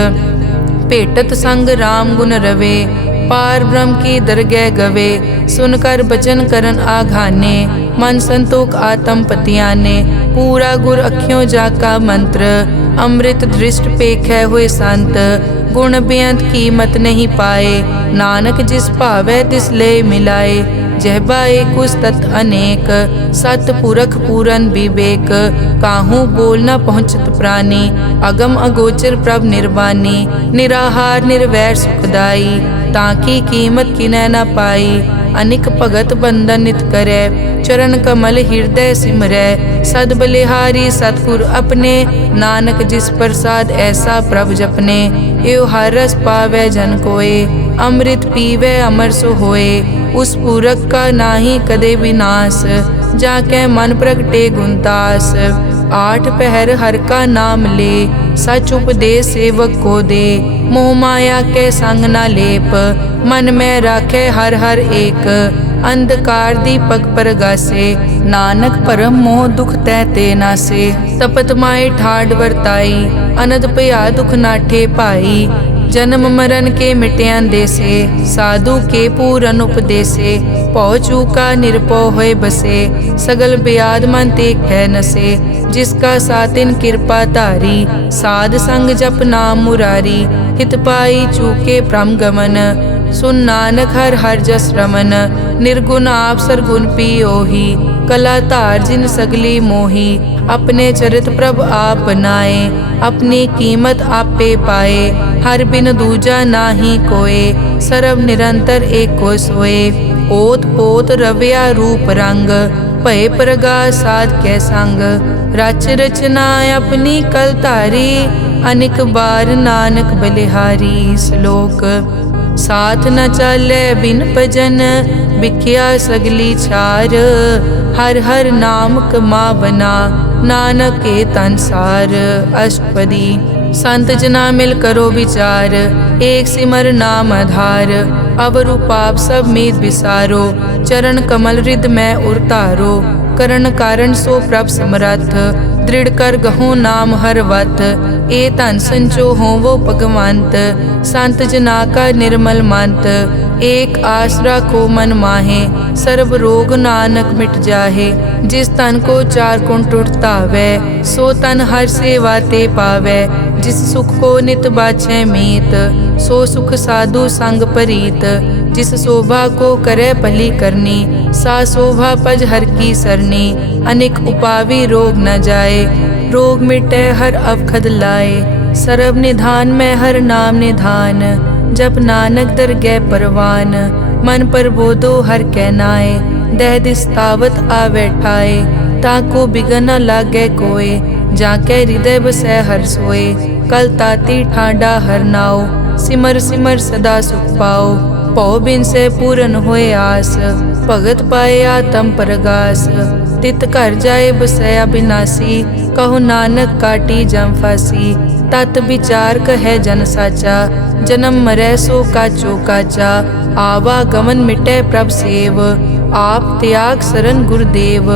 भेटत संग राम गुण रवे, पार ब्रह्म की दरगह गवे। सुनकर बचन करन आघाने, मन संतोख आत्म पतियाने। पूरा गुर अखियों जाका मंत्र, अमृत दृष्ट पेखै हुए संत। गुण बेअंत कीमत नहीं पाए, नानक जिस भावै तिस ले मिलाए। जहबा एक उस्तत अनेक, सत पुरख पूरन विवेक। काहू बोल न पहुँचत प्राणी, अगम अगोचर प्रभ निर्वाणी। निराहार निर्वैर सुखदाई, ताकी कीमत किनै न पाई। अनिक भगत बंदन नित करै, चरण कमल हृदय सिमरै। सद बलिहारी सतगुर अपने, नानक जिस प्रसाद ऐसा प्रभ जपने। एव हर रस पावै जन कोय, अमृत पीवै अमर सो होए। उस पूरक का नाही कदे विनाश, जाके मन प्रगटे गुणतास। आठ पहर हर का नाम ले, सच उपदेश सेवक को दे। मोह माया के संग न लेप, मन में राखे हर हर एक। अंधकार दीपक परगासे, नानक परम मोह दुख तै ते नासे। तपत माए ठाड वर्ताई, अनद पया दुख नाठे पाई। जन्म मरण के मिट्यान देसे, साधु के पूरन उपदेसे। पौ चूका निरपौ होए बसे, सगल ब्याद मन ते कै नसे। जिसका सातिन कृपा धारी, साध संग जप नाम मुरारी। हित पाई चूके भ्रम गमन, सुन नानक हर हर जस रमन। निर्गुण आप सरगुण पियोही, कला धार जिन सगली मोही। अपने चरित प्रभ आप बनाए, अपनी कीमत आपे पाए। हर बिन दूजा नाही कोय, सर्व निरंतर एको सोए। ओत पोत रव्या रूप रंग, भय प्रगास साध कै संग। रच रचना अपनी कल धारी, अनिक बार नानक बलिहारी। श्लोक साथ न चाले बिन भजन, बिख्या सगली छार। हर हर नाम कमावना, नानक के तन सार। अष्टपदी संत जना मिल करो विचार, एक सिमर नाम आधार। अवरु पाप सब मीत विसारो, चरण कमल रिद में उरतारो। करण कारण सो प्रभ समरथ, दृढ़ कर गहो नाम हर वत। ए धन संचो हो वो भगवंत, संत जना का निर्मल मंत। एक आस राखो मन माहे, सर्व रोग नानक मिट जाहे। जिस तन को चार गुण टुटतावै, सो तन हर सेवा ते पावै। जिस सुख को नित बाछै मीत, सो सुख साधु संग परीत। जिस शोभा को करे भली करनी, सा शोभा पज हर की सरनी। अनेक उपावी रोग न जाए, रोग मिटे हर अवखद लाए। सर्व निधान में हर नाम निधान, जप नानक दरगह परवान। मन पर बोधो हर कै नाए, दह दिस्तावत आवे ठाए। ताको बिगन न लागे कोय, जाके हृदय बसै हर सोए। कल ताती ठाडा हर नाओ, सिमर सिमर सदा सुख पाओ। पौ बिन से पूरन होए आस, भगत पाए आत्म परगास। तित घर जाए बसै अविनाशी, कहो नानक काटी जम फासी। तत विचार कहे जन साचा, जन्म मरै सो काचो काचा। आवागमन मिटै प्रभ सेव, आप त्याग शरण गुरुदेव।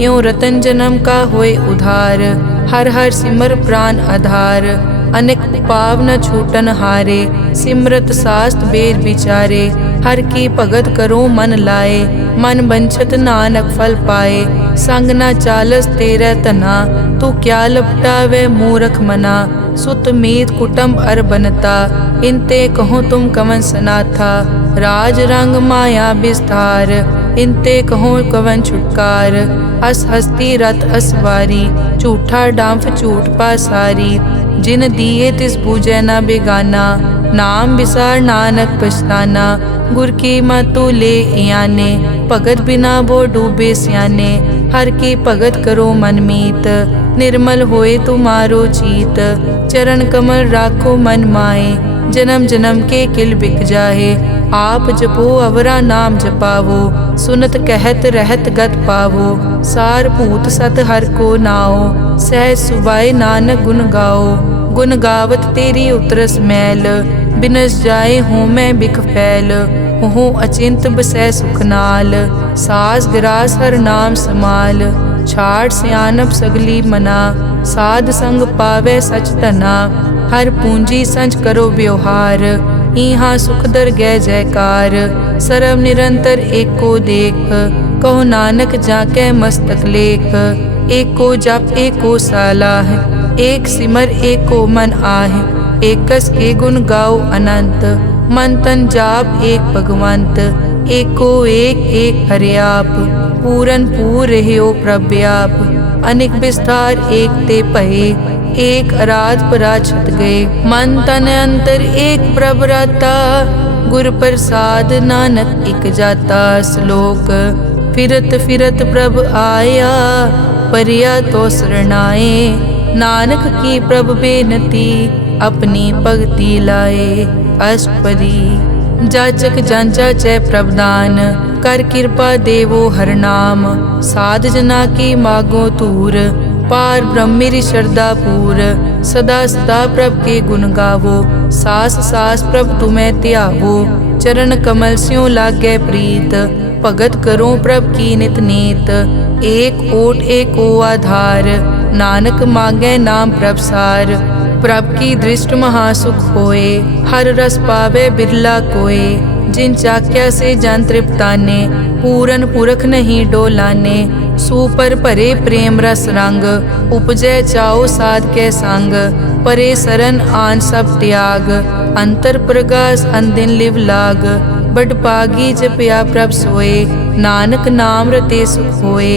यों रतन जन्म का होए उधार, हर हर सिमर प्राण आधार। अनेक पाव न छूटन हारे, सिमरत शास्त्र वेद विचारे। हर की भगत करो मन लाए, मन बंछत नानक फल पाए। संग न चालस तेरे तना, तू क्या लपटावे मूरख मना। सुत मीत कुटुंब अर बनता, इनते कहो तुम कवन सनाथा। राज रंग माया विस्तार, इनते कहो कवन छुटकार। अस हस्ती रथ असवारी, झूठा डांफ झूठ पासारी। जिन दिए तिस बूझे न बेगाना, नाम विसार नानक पछताना। गुर की मतु ले इयाने, भगत बिना वो डूबे स्याने। हर की भगत करो मन मीत, निर्मल होए तुम्हारो चीत। चरण कमल राखो मन माए, जन्म जन्म के किल बिक जाहे। आप जपो अवरा नाम जपावो, सुनत कहत रहत गत पावो। सार भूत सत हर को नाओ, सहज सुबाए नानक गुण गाओ। गुण गावत तेरी उतरस मैल, बिनस जाए हूँ मैं बिख फैल। हूँ अचिंत बसै सुख नाल, सास गिरास हर नाम समाल। छाड़ सियानप सगली मना, साध संग पावै सच धना। हर पूंजी संच करो व्यवहार, इहाँ सुख दर गै जयकार। सरब निरंतर एको देख, कहो नानक जाकै मस्तक लेख। एको जप एको सालाह, एक सिमर एको मन आह। एकस के गुण गाओ अनंत, मन तन जाप एक भगवंत। एको एक एक हरियाप, पूरन पूर रहियो प्रव्याप। अनेक विस्तार एक ते पहे, एक अराध पराछत गए। मन तन अंतर एक प्रभ राता, गुर प्रसाद नानक एक जाता। श्लोक फिरत फिरत प्रभ आया, परिया तो शरणाए। नानक की प्रभ बेनती, अपनी भगति लाए। अष्टपदी जाचक जांचा चै प्रभदान, कर कृपा देवो हर नाम। साध जना की मागो तूर, पार ब्रह्मेरी श्रद्धा पूर। सदा सदा प्रभ के गुण गावो, सास सास प्रभ तुम्हें त्यावो। चरण कमल स्यों लागै प्रीत, भगत करो प्रभ की नित नीत। एक ओट एको आधार, नानक मांगै नाम प्रभ सार। प्रभ की दृष्ट महासुख होए, हर रस पावे बिरला कोय। जिन चाक्या से जन तृप्ताने, पूरन पुरख नहीं डोलाने। सुपर भरे प्रेम रस रंग, उपजै चाओ साध के संग। परे सरन आन सब त्याग, अंतर प्रगास अनदिन लिव लाग। बड़ पागी जपया प्रभ सोए, नानक नाम रते सुख होए।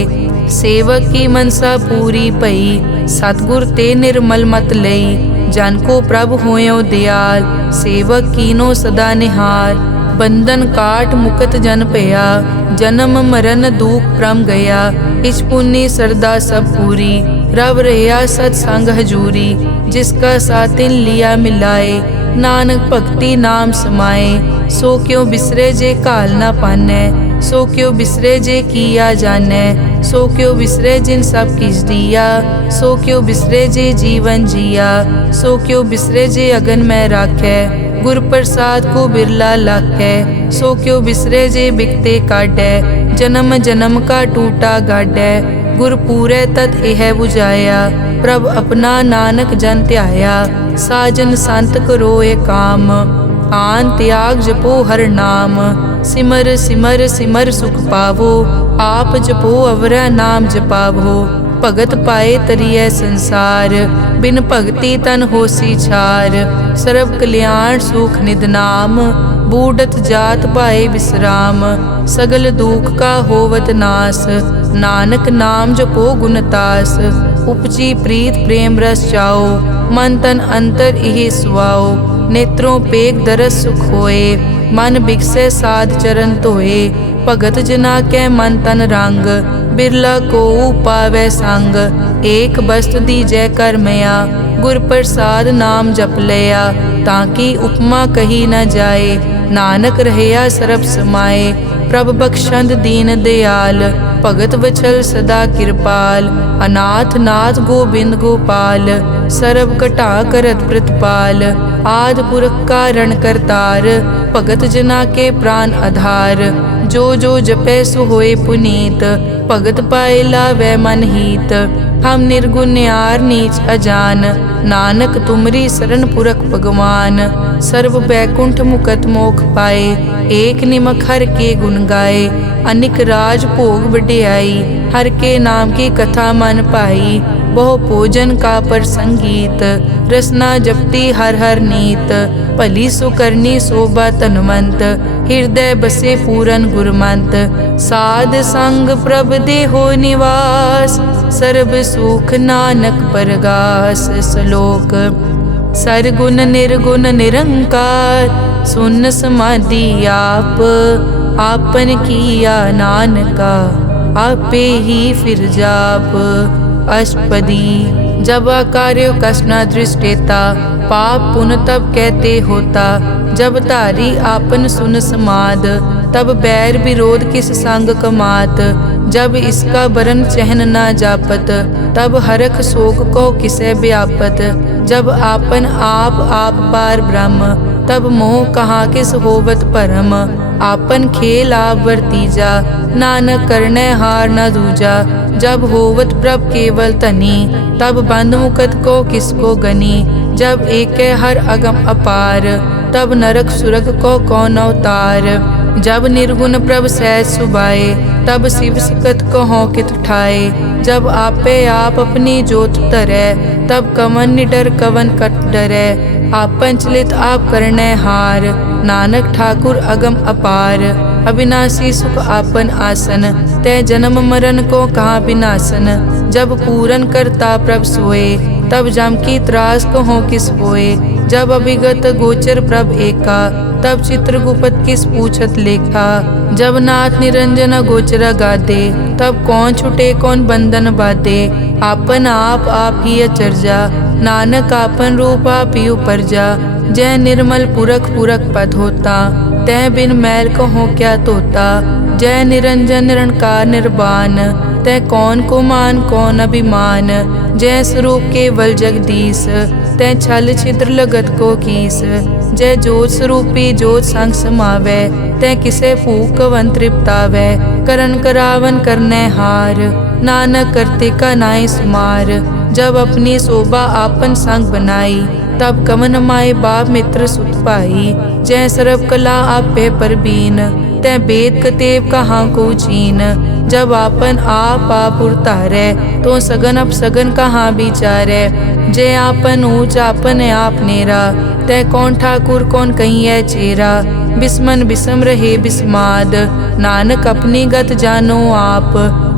सेवक की मनसा पूरी भई, सतगुर ते निर्मल मत लई। जन को प्रभ होयो दयाल, सेवक कीनो सदा निहाल। बंधन काट मुकत जन भया, जन्म मरण दुख प्रम गया। इच पुन्नी सरदा सब पूरी, रव रहा सत्संग हजूरी। जिसका सातिन लिया मिलाए, नानक भक्ति नाम समाए। सो क्यों बिसरे जे काल ना पानै, सो क्यों बिसरे जे किया जानै। सो क्यों बिसरे जिन सब किस दिया, सो क्यों बिसरे जे जीवन जिया। सो क्यों बिसरे जे अगन में राखै, गुर प्रसाद को बिरला लाखै। सो क्यों बिसरे जे बिकते काटै, जन्म जन्म का टूटा गाडै। गुर पूरे तत् एह बुझाया, प्रभ अपना नानक जन ध्याया। साजन संत करो ए काम, आन त्याग जपो हर नाम। सिमर सिमर सिमर सुख पावो, आप जपो अवरा नाम जपावो। भगत पाए तरिए संसार, बिन भगति तन होसी छार। सर्व कल्याण सुख निध नाम, बूढ़त जात पाए विश्राम। सगल दुख का होवत नास, नानक नाम जपो गुणतास। उपजी प्रीत प्रेम रस चाओ, मन तन अंतर इहि सुआओ। नेत्रों पेग दरस सुख होए, मन बिकसे साध चरण धोए। भगत जना कै मन तन रंग, बिरला को पावै संग। एक बस्त दीजै कर मया, गुर प्रसाद नाम जप लया। ताकि उपमा कही न जाए, नानक रहया सरब समाए। प्रभ बख्शंद दीन दयाल, भगत वछल सदा कृपाल। अनाथ नाथ गोबिंद गोपाल, सरब कटा करत प्रतिपाल। आद पुरख कारण करतार, भगत जना के प्राण आधार। जो जो जपै सो होए पुनीत, भगत पाए लावै मन हीत। हम निर्गुण न्यार नीच अजान, नानक तुमरी शरण पुरख भगवान। सर्व बैकुंठ मुकत मोख पाए, एक निमक हर के गुण गाए। अनिक राज भोग वड्याई, हर के नाम की कथा मन पाई। बहु भोजन का पर संगीत, रसना जपती हर हर नीत। भली सो करनी शोभा तनवंत, हृदय बसे पूरन गुरमंत। साध संग प्रभ देहो निवास, सर्ब सुख नानक परगास। श्लोक सरगुण निर्गुण निरंकार, सुन समाधि आप। आपन किया नानका, आपे ही फिर जाप। अष्टपदी जब कार्य कष्ट न दृष्टेता, पाप पुण्य तब कहते होता। जब धारी आपन सुन समाद, तब बैर विरोध किस संग कमात। जब इसका बरन चहन ना जापत, तब हरख शोक को किसे व्यापत। जब आपन आप पार ब्रह्म, तब मोह कहाँ किस होवत परम। आपन खेल आप वर्तीजा, नानक करने हार न दूजा। जब होवत प्रभ केवल तनी, तब बंद मुकत को किसको गनी। जब एके हर अगम अपार, तब नरक सुरग को कौन अवतार। जब निर्गुण प्रभ सहज सुबाए, तब शिव सकत कहो कित ठाए। जब आपे आप अपनी जोत तरे, तब कवन निडर कवन कट डरे। आपन चलित आप करने हार, नानक ठाकुर अगम अपार। अविनाशी सुख आपन आसन, तै जन्म मरण को कहाँ विनाशन। जब पूरन करता प्रभ सोए, तब जम की त्रास कहो किस होए। जब अभिगत गोचर प्रभ एका, तब चित्रगुप्त किस पूछत लेखा। जब नाथ निरंजन गोचर गादे, तब कौन छुटे कौन बंधन बाधे। आपन आप ही अचरजा, नानक आपन रूप आप ही उपरजा। जय निर्मल पुरख पुरख पद होता, तै बिन मैल कहो क्या तोता। जय निरंजन निरंकार निर्वाण, तै कौन को मान कौन अभिमान। जय स्वरूप केवल जगदीश, तै छल छिद्र लगत को कीस। जय जोत स्वरूपी जोत संग समावै, तै किसे भूख कवन तृप्तावै। करन करावन करने हार, नानक करते का नाई सुमार। जब अपनी शोभा आपन संग बनाई, तब कवन माए बाप मित्र सुत पाई। जय सर्व कला आपे परबीन, तै वेद कतेव कहाँ को चीन। जब आपन आप उतारे, तो सगन अप सगन कहाँ विचारे। जय आपन ऊंच आपन आप नेरा, तै कौन ठाकुर कौन कहिए चेरा। बिस्मन बिसम रहे बिस्माद, नानक अपनी गत जानो आप।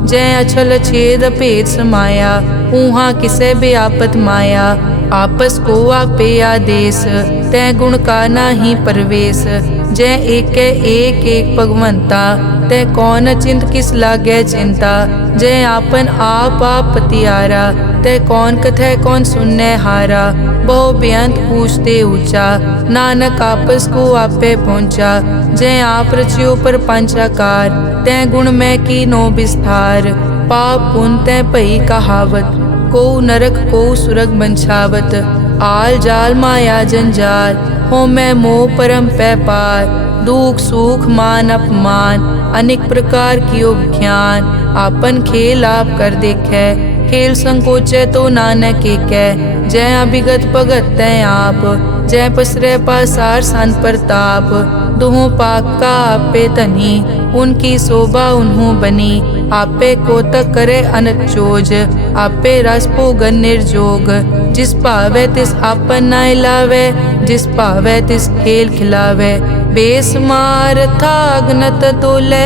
जय अछल छेद भेद समाया, ऊहा किसे व्यापत माया। आपस को आपे आदेश, तै गुण का नाही परवेश। जय एक भगवंता, तै कौन चिंत किस लागे चिंता। जय आपन आप पतियारा, तै कौन कथै कौन सुनने हारा। बहु बेअंत पूछते ऊंचा, नानक आपस को आपे पहुँचा। जय आप रचियो पर पंचाकार, तै गुण में की नो विस्तार। पाप पुण्य तै भई कहावत, को नरक को सुरग बंछावत। आल जाल माया जंजाल, हो मैं मोह परम पै पार। दुख सुख मान अपमान, अनेक प्रकार कियो ज्ञान। आपन खेल आप कर देखे, खेल संकोचे तो नानक एकै। जय अभिगत भगत तै आप, जय पसरे पासार सन प्रताप। दुहों पाक का आपे तनी, उनकी शोभा उन्हों बनी। आपे कोतक करे अनक चोज, आपे रस भोगन निर्जोग। जिस पावे तिस आपन नाय लावे, जिस पावे तिस खेल खिलावे। बेसमार था अगनत तोले,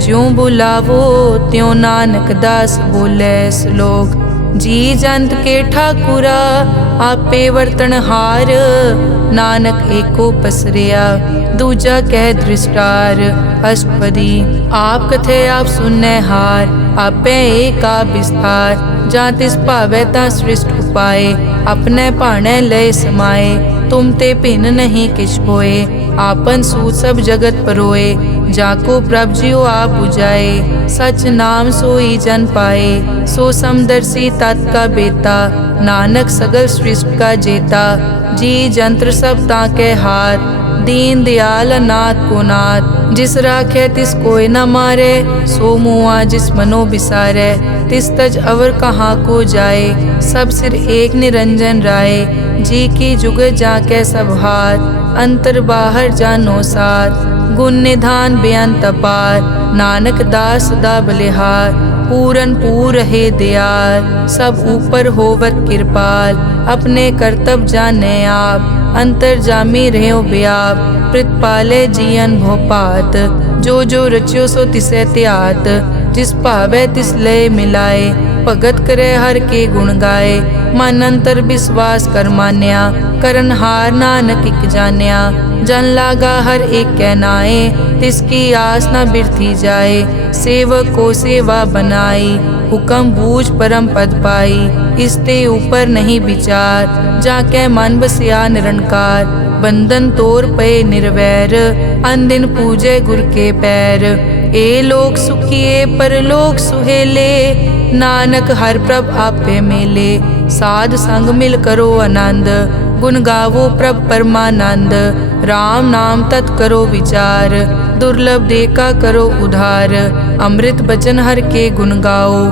ज्यों बुलावो त्यों नानक दास बोले। श्लोक जी जंत के ठाकुरा, आपे वर्तन हार। नानक एको पसरिया, दूजा कह दृष्टार। अष्टपदी आप कथे आप सुनने हार, आपे एक आप विस्तार। जा तिस भावे ता सृष्ट उपाय, अपने भाणे लय समाए। तुम ते भिन्न नहीं किछ होए, आपन सूत सब जगत परोए। जाको प्रभ जियो आप बुझाए, सच नाम सोई जन पाए। सो समदर्शी तत् का बेता, नानक सगल सृष्टि का जेता। जी जंत्र सब ताके हाथ, दीन दयाल नाथ को नाथ। जिस राखे तिस कोई न मारे, सो मुआ जिस मनो बिसारे। तिस तज अवर कहाँ को जाए, सब सिर एक निरंजन राय। जी की जुग जाके सब हाथ, अंतर बाहर जानो साथ। गुण निधान बेअंत अपार, नानक दास सदा बलिहार। पूरन पूर रहे दयाल, सब ऊपर होवत कृपाल। अपने कर्तव्य जाने आप, अंतर जामी रहे व्याप। प्रतिपाले जियन भोपात, जो जो रचियो सो तिसे त्यात। जिस भावे तिस लय मिलाए, भगत करे हर के गुण गाए। मन अंतर विश्वास कर मान्या, करन हार नानक इक जान्या। जन लागा हर एक कै नाए, तिसकी आस न बिरथी जाए। सेवक को सेवा बनाई, हुक्म बूझ परम पद पाई। इसते ऊपर नहीं विचार, जाके मन बसिया निरंकार। बंधन तोर पे निर्वैर, अन दिन पूजे गुर के पैर। ए लोक सुखिए परलोक सुहेले, नानक हर प्रभ आपे मेले। साध संग मिल करो आनंद, गुण गावो प्रभ परमानंद। राम नाम तत् करो विचार, दुर्लभ देखा करो उधार। अमृत बचन हर के गुण गाओ,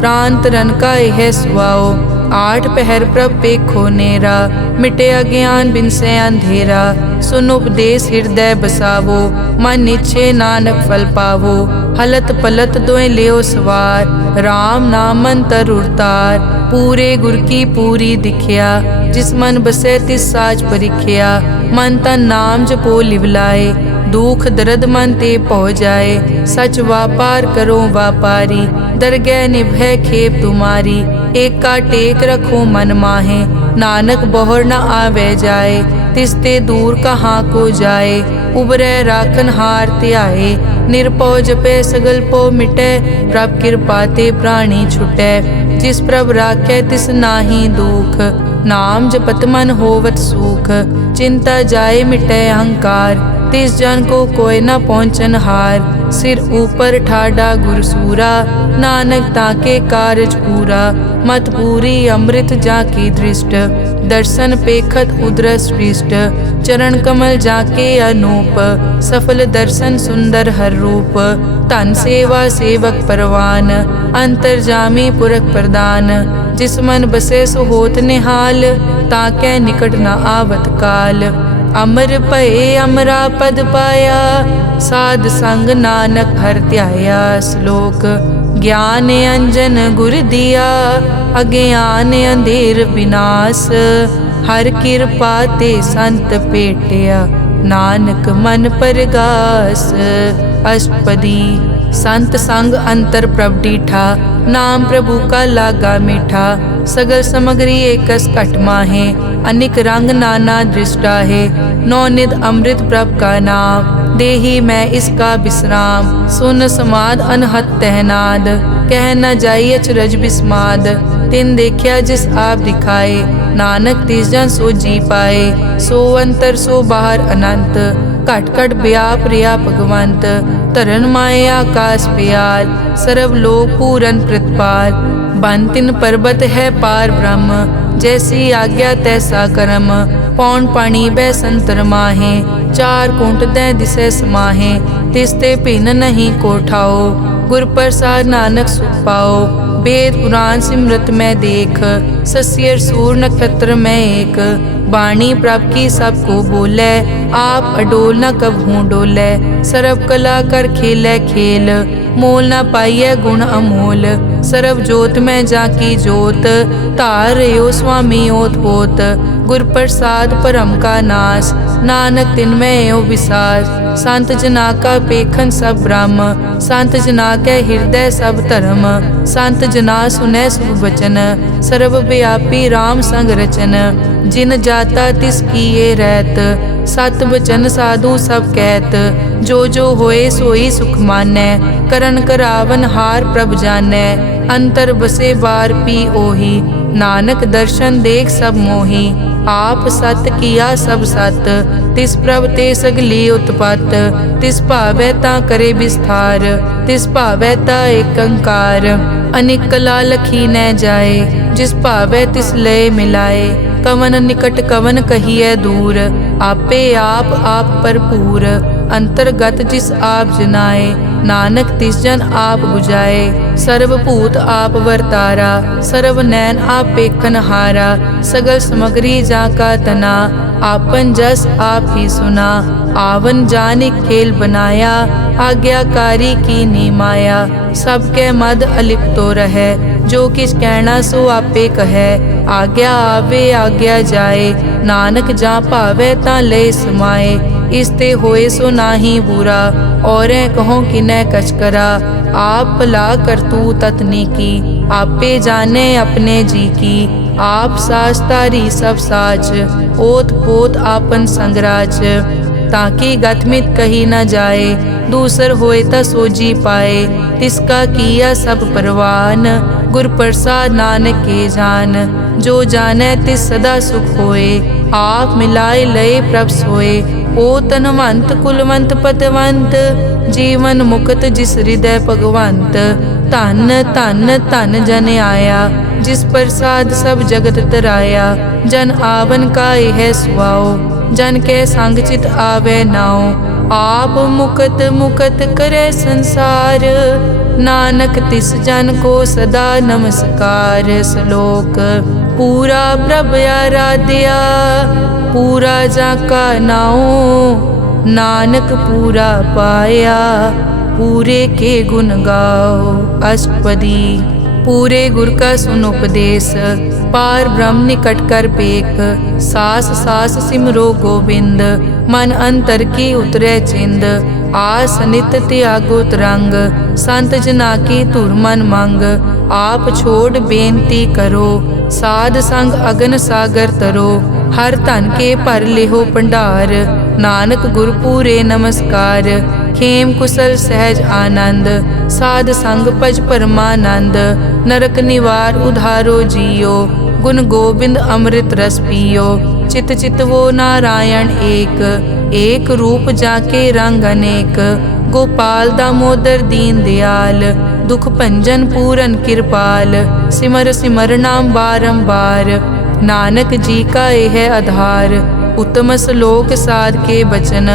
प्राण तरन का यह सुआओ। आठ पहर प्रभ पेखो नेरा, मिटे अज्ञान बिन से अंधेरा। सुन उपदेश हृदय बसावो, मन इच्छे नानक फल पावो। हलत पलत दोए लियो सवार, राम नाम अंतर उरतार। पूरे गुर की पूरी दिखिया, जिस मन बसे तिस साज परिखिया। मन तन नाम जपो लिवलाए, दुख दर्द मन ते पौ जाए। सच व्यापार करो व्यापारी, दरगह निभै खेप तुम्हारी। एक का टेक रखो मन माहे, नानक बहुर न आवे जाए। तिसते दूर कहाँ को जाए, उबरै राखन हार त्याए। निरपौ जपै सगल पो मिटै, प्रभ कृपा ते प्राणी छुटै। जिस प्रभ राखै तिस नाहि दुख, नाम जपत मन होवत सुख। चिंता जाए मिटै अहंकार, तिस जन को कोई न पहुँचन हार। सिर ऊपर ठाडा गुरसूरा, नानक ताके कारज पूरा। मत पूरी अमृत जाकी दृष्ट, दर्शन पेखत उदरस पृष्ठ। चरण कमल जाके अनूप, सफल दर्शन सुंदर हर रूप। तन सेवा सेवक परवान, अंतर्जामी पुरख प्रदान। जिस मन बसे सो होत निहाल, ताकै निकट न आवत काल। अमर भये अमरा पद पाया, साध संग नानक हर ध्याया। श्लोक ज्ञान अंजन गुर दिया, अज्ञान अंधेर विनाश। हर कृपा ते संत पेटिया, नानक मन परगास। अष्टपदी संत संग अंतर प्रभ डीठा, नाम प्रभु का लागा मीठा। सगल समग्री एकस घट माहे, अनिक रंग नाना दृष्टा है। नौनिध अमृत प्रभ का नाम, देही मैं इसका विश्राम। सुन समाद अनहत तहनाद, कह न जाई अचरज बिस्माद। तिन देखिया जिस आप दिखाए, नानक तिस जन सो जी पाए। सो अंतर सो बाहर अनंत, घट घट व्याप रिया भगवंत। तरन माए आकाश प्याल, सर्व लोक पूरन प्रतिपाल। बन तिन पर्वत है पार ब्रह्म, जैसी आज्ञा तैसा कर्म। पौन पानी बै संतर माहे, चार कुंट दै दिसै समाहे। तिसते भिन्न नहीं कोठाओ, गुर प्रसाद नानक सुख पाओ। वेद पुराण सिमरत में देख, सस्यर सूर नक्षत्र में एक। वाणी प्रभ की सबको बोले, आप अडोल न कबहूँ डोले। सर्व कला कर खेलै खेल, मोल न पाइय गुण अमोल। सर्व जोत में जाकी जोत, तार रहो स्वामी ओत पोत। गुर प्रसाद परम का नाश, नानक तिनमें यो विसास। संत जना का पेखन सब ब्रह्म, संत जना के हृदय सब धर्म। संत जना सुनै शुभ वचन, सर्व व्यापी राम संग रचन। जिन जाता तिस किए रहत, सत वचन साधु सब कहत। जो जो होए सोई सुख मानै, करन करावन हार प्रभ जानै। अंतर बसे बार पी ओही, नानक दर्शन देख सब मोही। आप सत किया सब सत, तिस प्रभ ते सगली उत्पत। तिस भावै ता करे विस्तार, तिस भावै ता एकंकार। अनेक कला लखी न जाए, जिस भावै तिस लय मिलाए। कवन निकट कवन कहिए दूर, आपे आप भरपूर। अंतर्गत जिस आप जनाए, नानक तिस जन आप बुझाए। सर्वभूत आप वर्तारा, सर्व नैन आप पेखन हारा। सगल समग्री जाका तना, आपन जस आप ही सुना। आवन जानि खेल बनाया, आज्ञाकारी की नी माया। सबके मद अलिप्तो रहे, जो किस कहना सो आपे कहे। आज्ञा आवे आज्ञा जाए, नानक जा भावे ता ले समाए। इसते होए सो नाही बुरा, औरे कहो किनै कछ करा। आप भला करतू ततनी की, आपे जाने अपने जी की। आप साच तारी सब साच, ओत पोत आपन संगराज। ताकि गतमित कही न जाए, दूसर होए ता सोजी पाए। तिसका किया सब परवान, गुर प्रसाद नानक के जान। जो जाने तिस सदा सुख होए, आप मिलाए लय प्रभ सोए। ओ तनवंत कुलवंत पतवंत, ਜੀਵਨ ਮੁਕਤ ਜਿਸ ਹਿਰਦੈ ਭਗਵੰਤ। ਧਨ ਧਨ ਧਨ ਜਨ ਆਇਆ, ਜਿਸ ਪ੍ਰਸਾਦ ਸਭ ਜਗਤ ਤਰਾਇਆ। ਜਨ ਆਵਨ ਕਾ ਇਹ ਸੁਆਓ, ਜਨ ਕੇ ਸੰਗ ਚਿਤ ਆਵੇ ਨਾਉ। ਆਪ ਮੁਕਤ ਮੁਕਤ ਕਰੇ ਸੰਸਾਰ, ਨਾਨਕ ਤਿਸ ਜਨ ਕੋ ਸਦਾ ਨਮਸਕਾਰ। ਸ਼ਲੋਕ। ਪੂਰਾ ਪ੍ਰਭ ਆਰਾਧਿਆ, ਪੂਰਾ ਜਾ ਕਾ ਨਾਉ। ਨਾਨਕ ਪੂਰਾ ਪਾਇਆ, पूरे के गुण गाओ। अष्टपदी। पूरे गुर का सुन उपदेश, पार ब्रह्म निकट कर पेख। सास सास सिमरो गोबिंद, मन अंतर की उतरे चिंद। आस नित त्यागो तरंग, संत जना की धुर मन मंग। आप छोड़ बेनती करो, साध संग अगन सागर तरो। हर धन के भर लिहो भंडार, नानक गुर पूरे नमस्कार। खेम कुशल सहज आनंद, साध संग भज परमानंद। नरक निवार उधारो जियो, गुण गोबिंद अमृत रस पियो। चित चित वो नारायण एक, एक रूप जाके रंग अनेक। गोपाल दामोदर दीन दयाल, दुख भंजन पूरन कृपाल। सिमर सिमर नाम बारंबार, नानक जी का यह आधार। उत्तम श्लोक साध के बचन,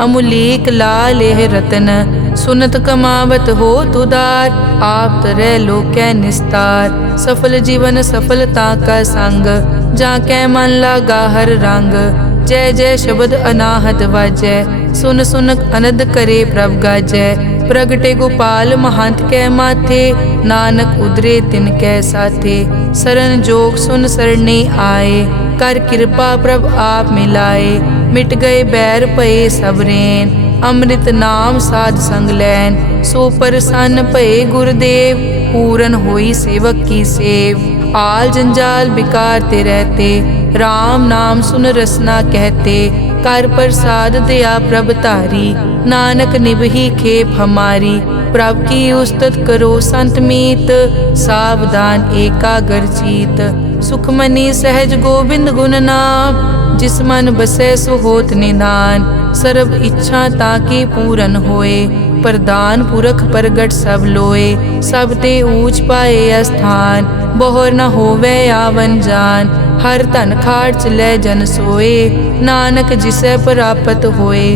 अमुलीक लाल एह रतन। सुनत कमावत हो तुदार, आप तरह लोकै निस्तार। सफल जीवन सफलता का संग, जाकै मन लागा हर रंग। जय जय शब्द अनाहत वाजै, सुन सुन अनद करे प्रभ गाजै। प्रगटे गोपाल महंत कै माथे, नानक उदरे तिन कै साथे। सरन जोग सुन सरने आए, कर कृपा प्रभ आप मिलाए। मिट गए बैर भये सब रैन, अमृत नाम साध संग लैन। सो प्रसन्न भये गुरुदेव, पूरन होई सेवक की सेव। आल जंजाल बिकार ते रहते, राम नाम सुन रसना कहते। कर प्रसाद दया प्रभ धारी, नानक निभही खेप हमारी। प्रभ की उस्तत करो संत मीत, सावधान एकाग्र चीत। सुखमनी सहज गोबिंद गुण नाम, जिस मन बसै सो होत निधान। सर्ब इच्छा ताकि पूरन होए, प्रदान पुरख प्रगट सब लोए। सब ते ऊंच पाए अस्थान, बहुर न होवे आवन जान। हर धन खाड़ चलै जन सोए, नानक जिसै प्राप्त होए।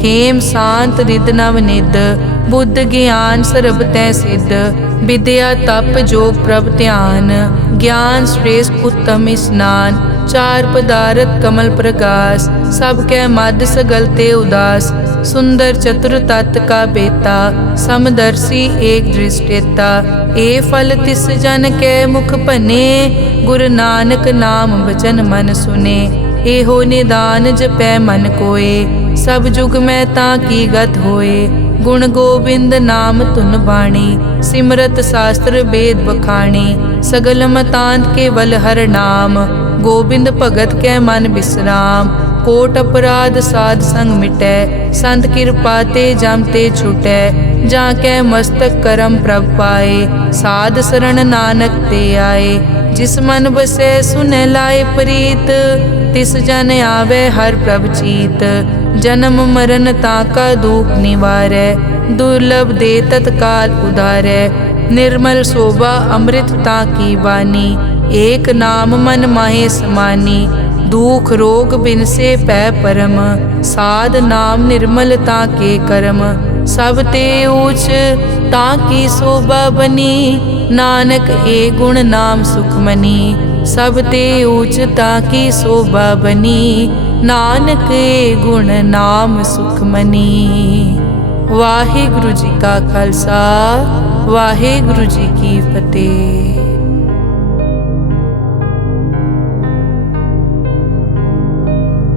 हेम शांत रिद नव निद, बुद्ध ज्ञान सर्ब तै सिद्ध। विद्या तप जोग प्रभ ध्यान, ज्ञान श्रेष्ठ उत्तम स्नान। चार पदारथ कमल प्रकाश, सब कै मद सगल ते उदास। सुंदर चतुर तत् का बेता, समदर्शी एक दृष्टेता। ए फल तिस जन कै मुख भने, गुरु नानक नाम बचन मन सुने। एहो निदान जपै मन कोय, सब जुग में ताकी गत होए। गुण गोबिंद नाम धुन बाणी, सिमरत शास्त्र वेद बखाणी। सगल मतांत केवल हर नाम, गोबिंद भगत कै मन विश्राम। कोट अपराध साध संग मिटै, संत कृपा ते जम ते छुटै। जाकै मस्तक करम प्रभ पाए, साध शरण नानक ते आए। जिस मन बसै सुनै लाए प्रीत, तिस जन आवे हर प्रभ चीत। जन्म मरण ताका दुख निवारै, दुर्लभ दे तत्काल उदारै। निर्मल शोभा अमृत ताकी वाणी, एक नाम मन माहे समानी। दुख रोग बिन से पै परम, साध नाम निर्मलता के कर्म। सब ते ऊच ताकी शोभा बनी, नानक ए गुण नाम सुखमनी। सब ते ऊच ताकी शोभा बनी, नानक ए गुण नाम सुखमनी। वाहिगुरु जी का खालसा, वाहिगुरु जी की फतेह।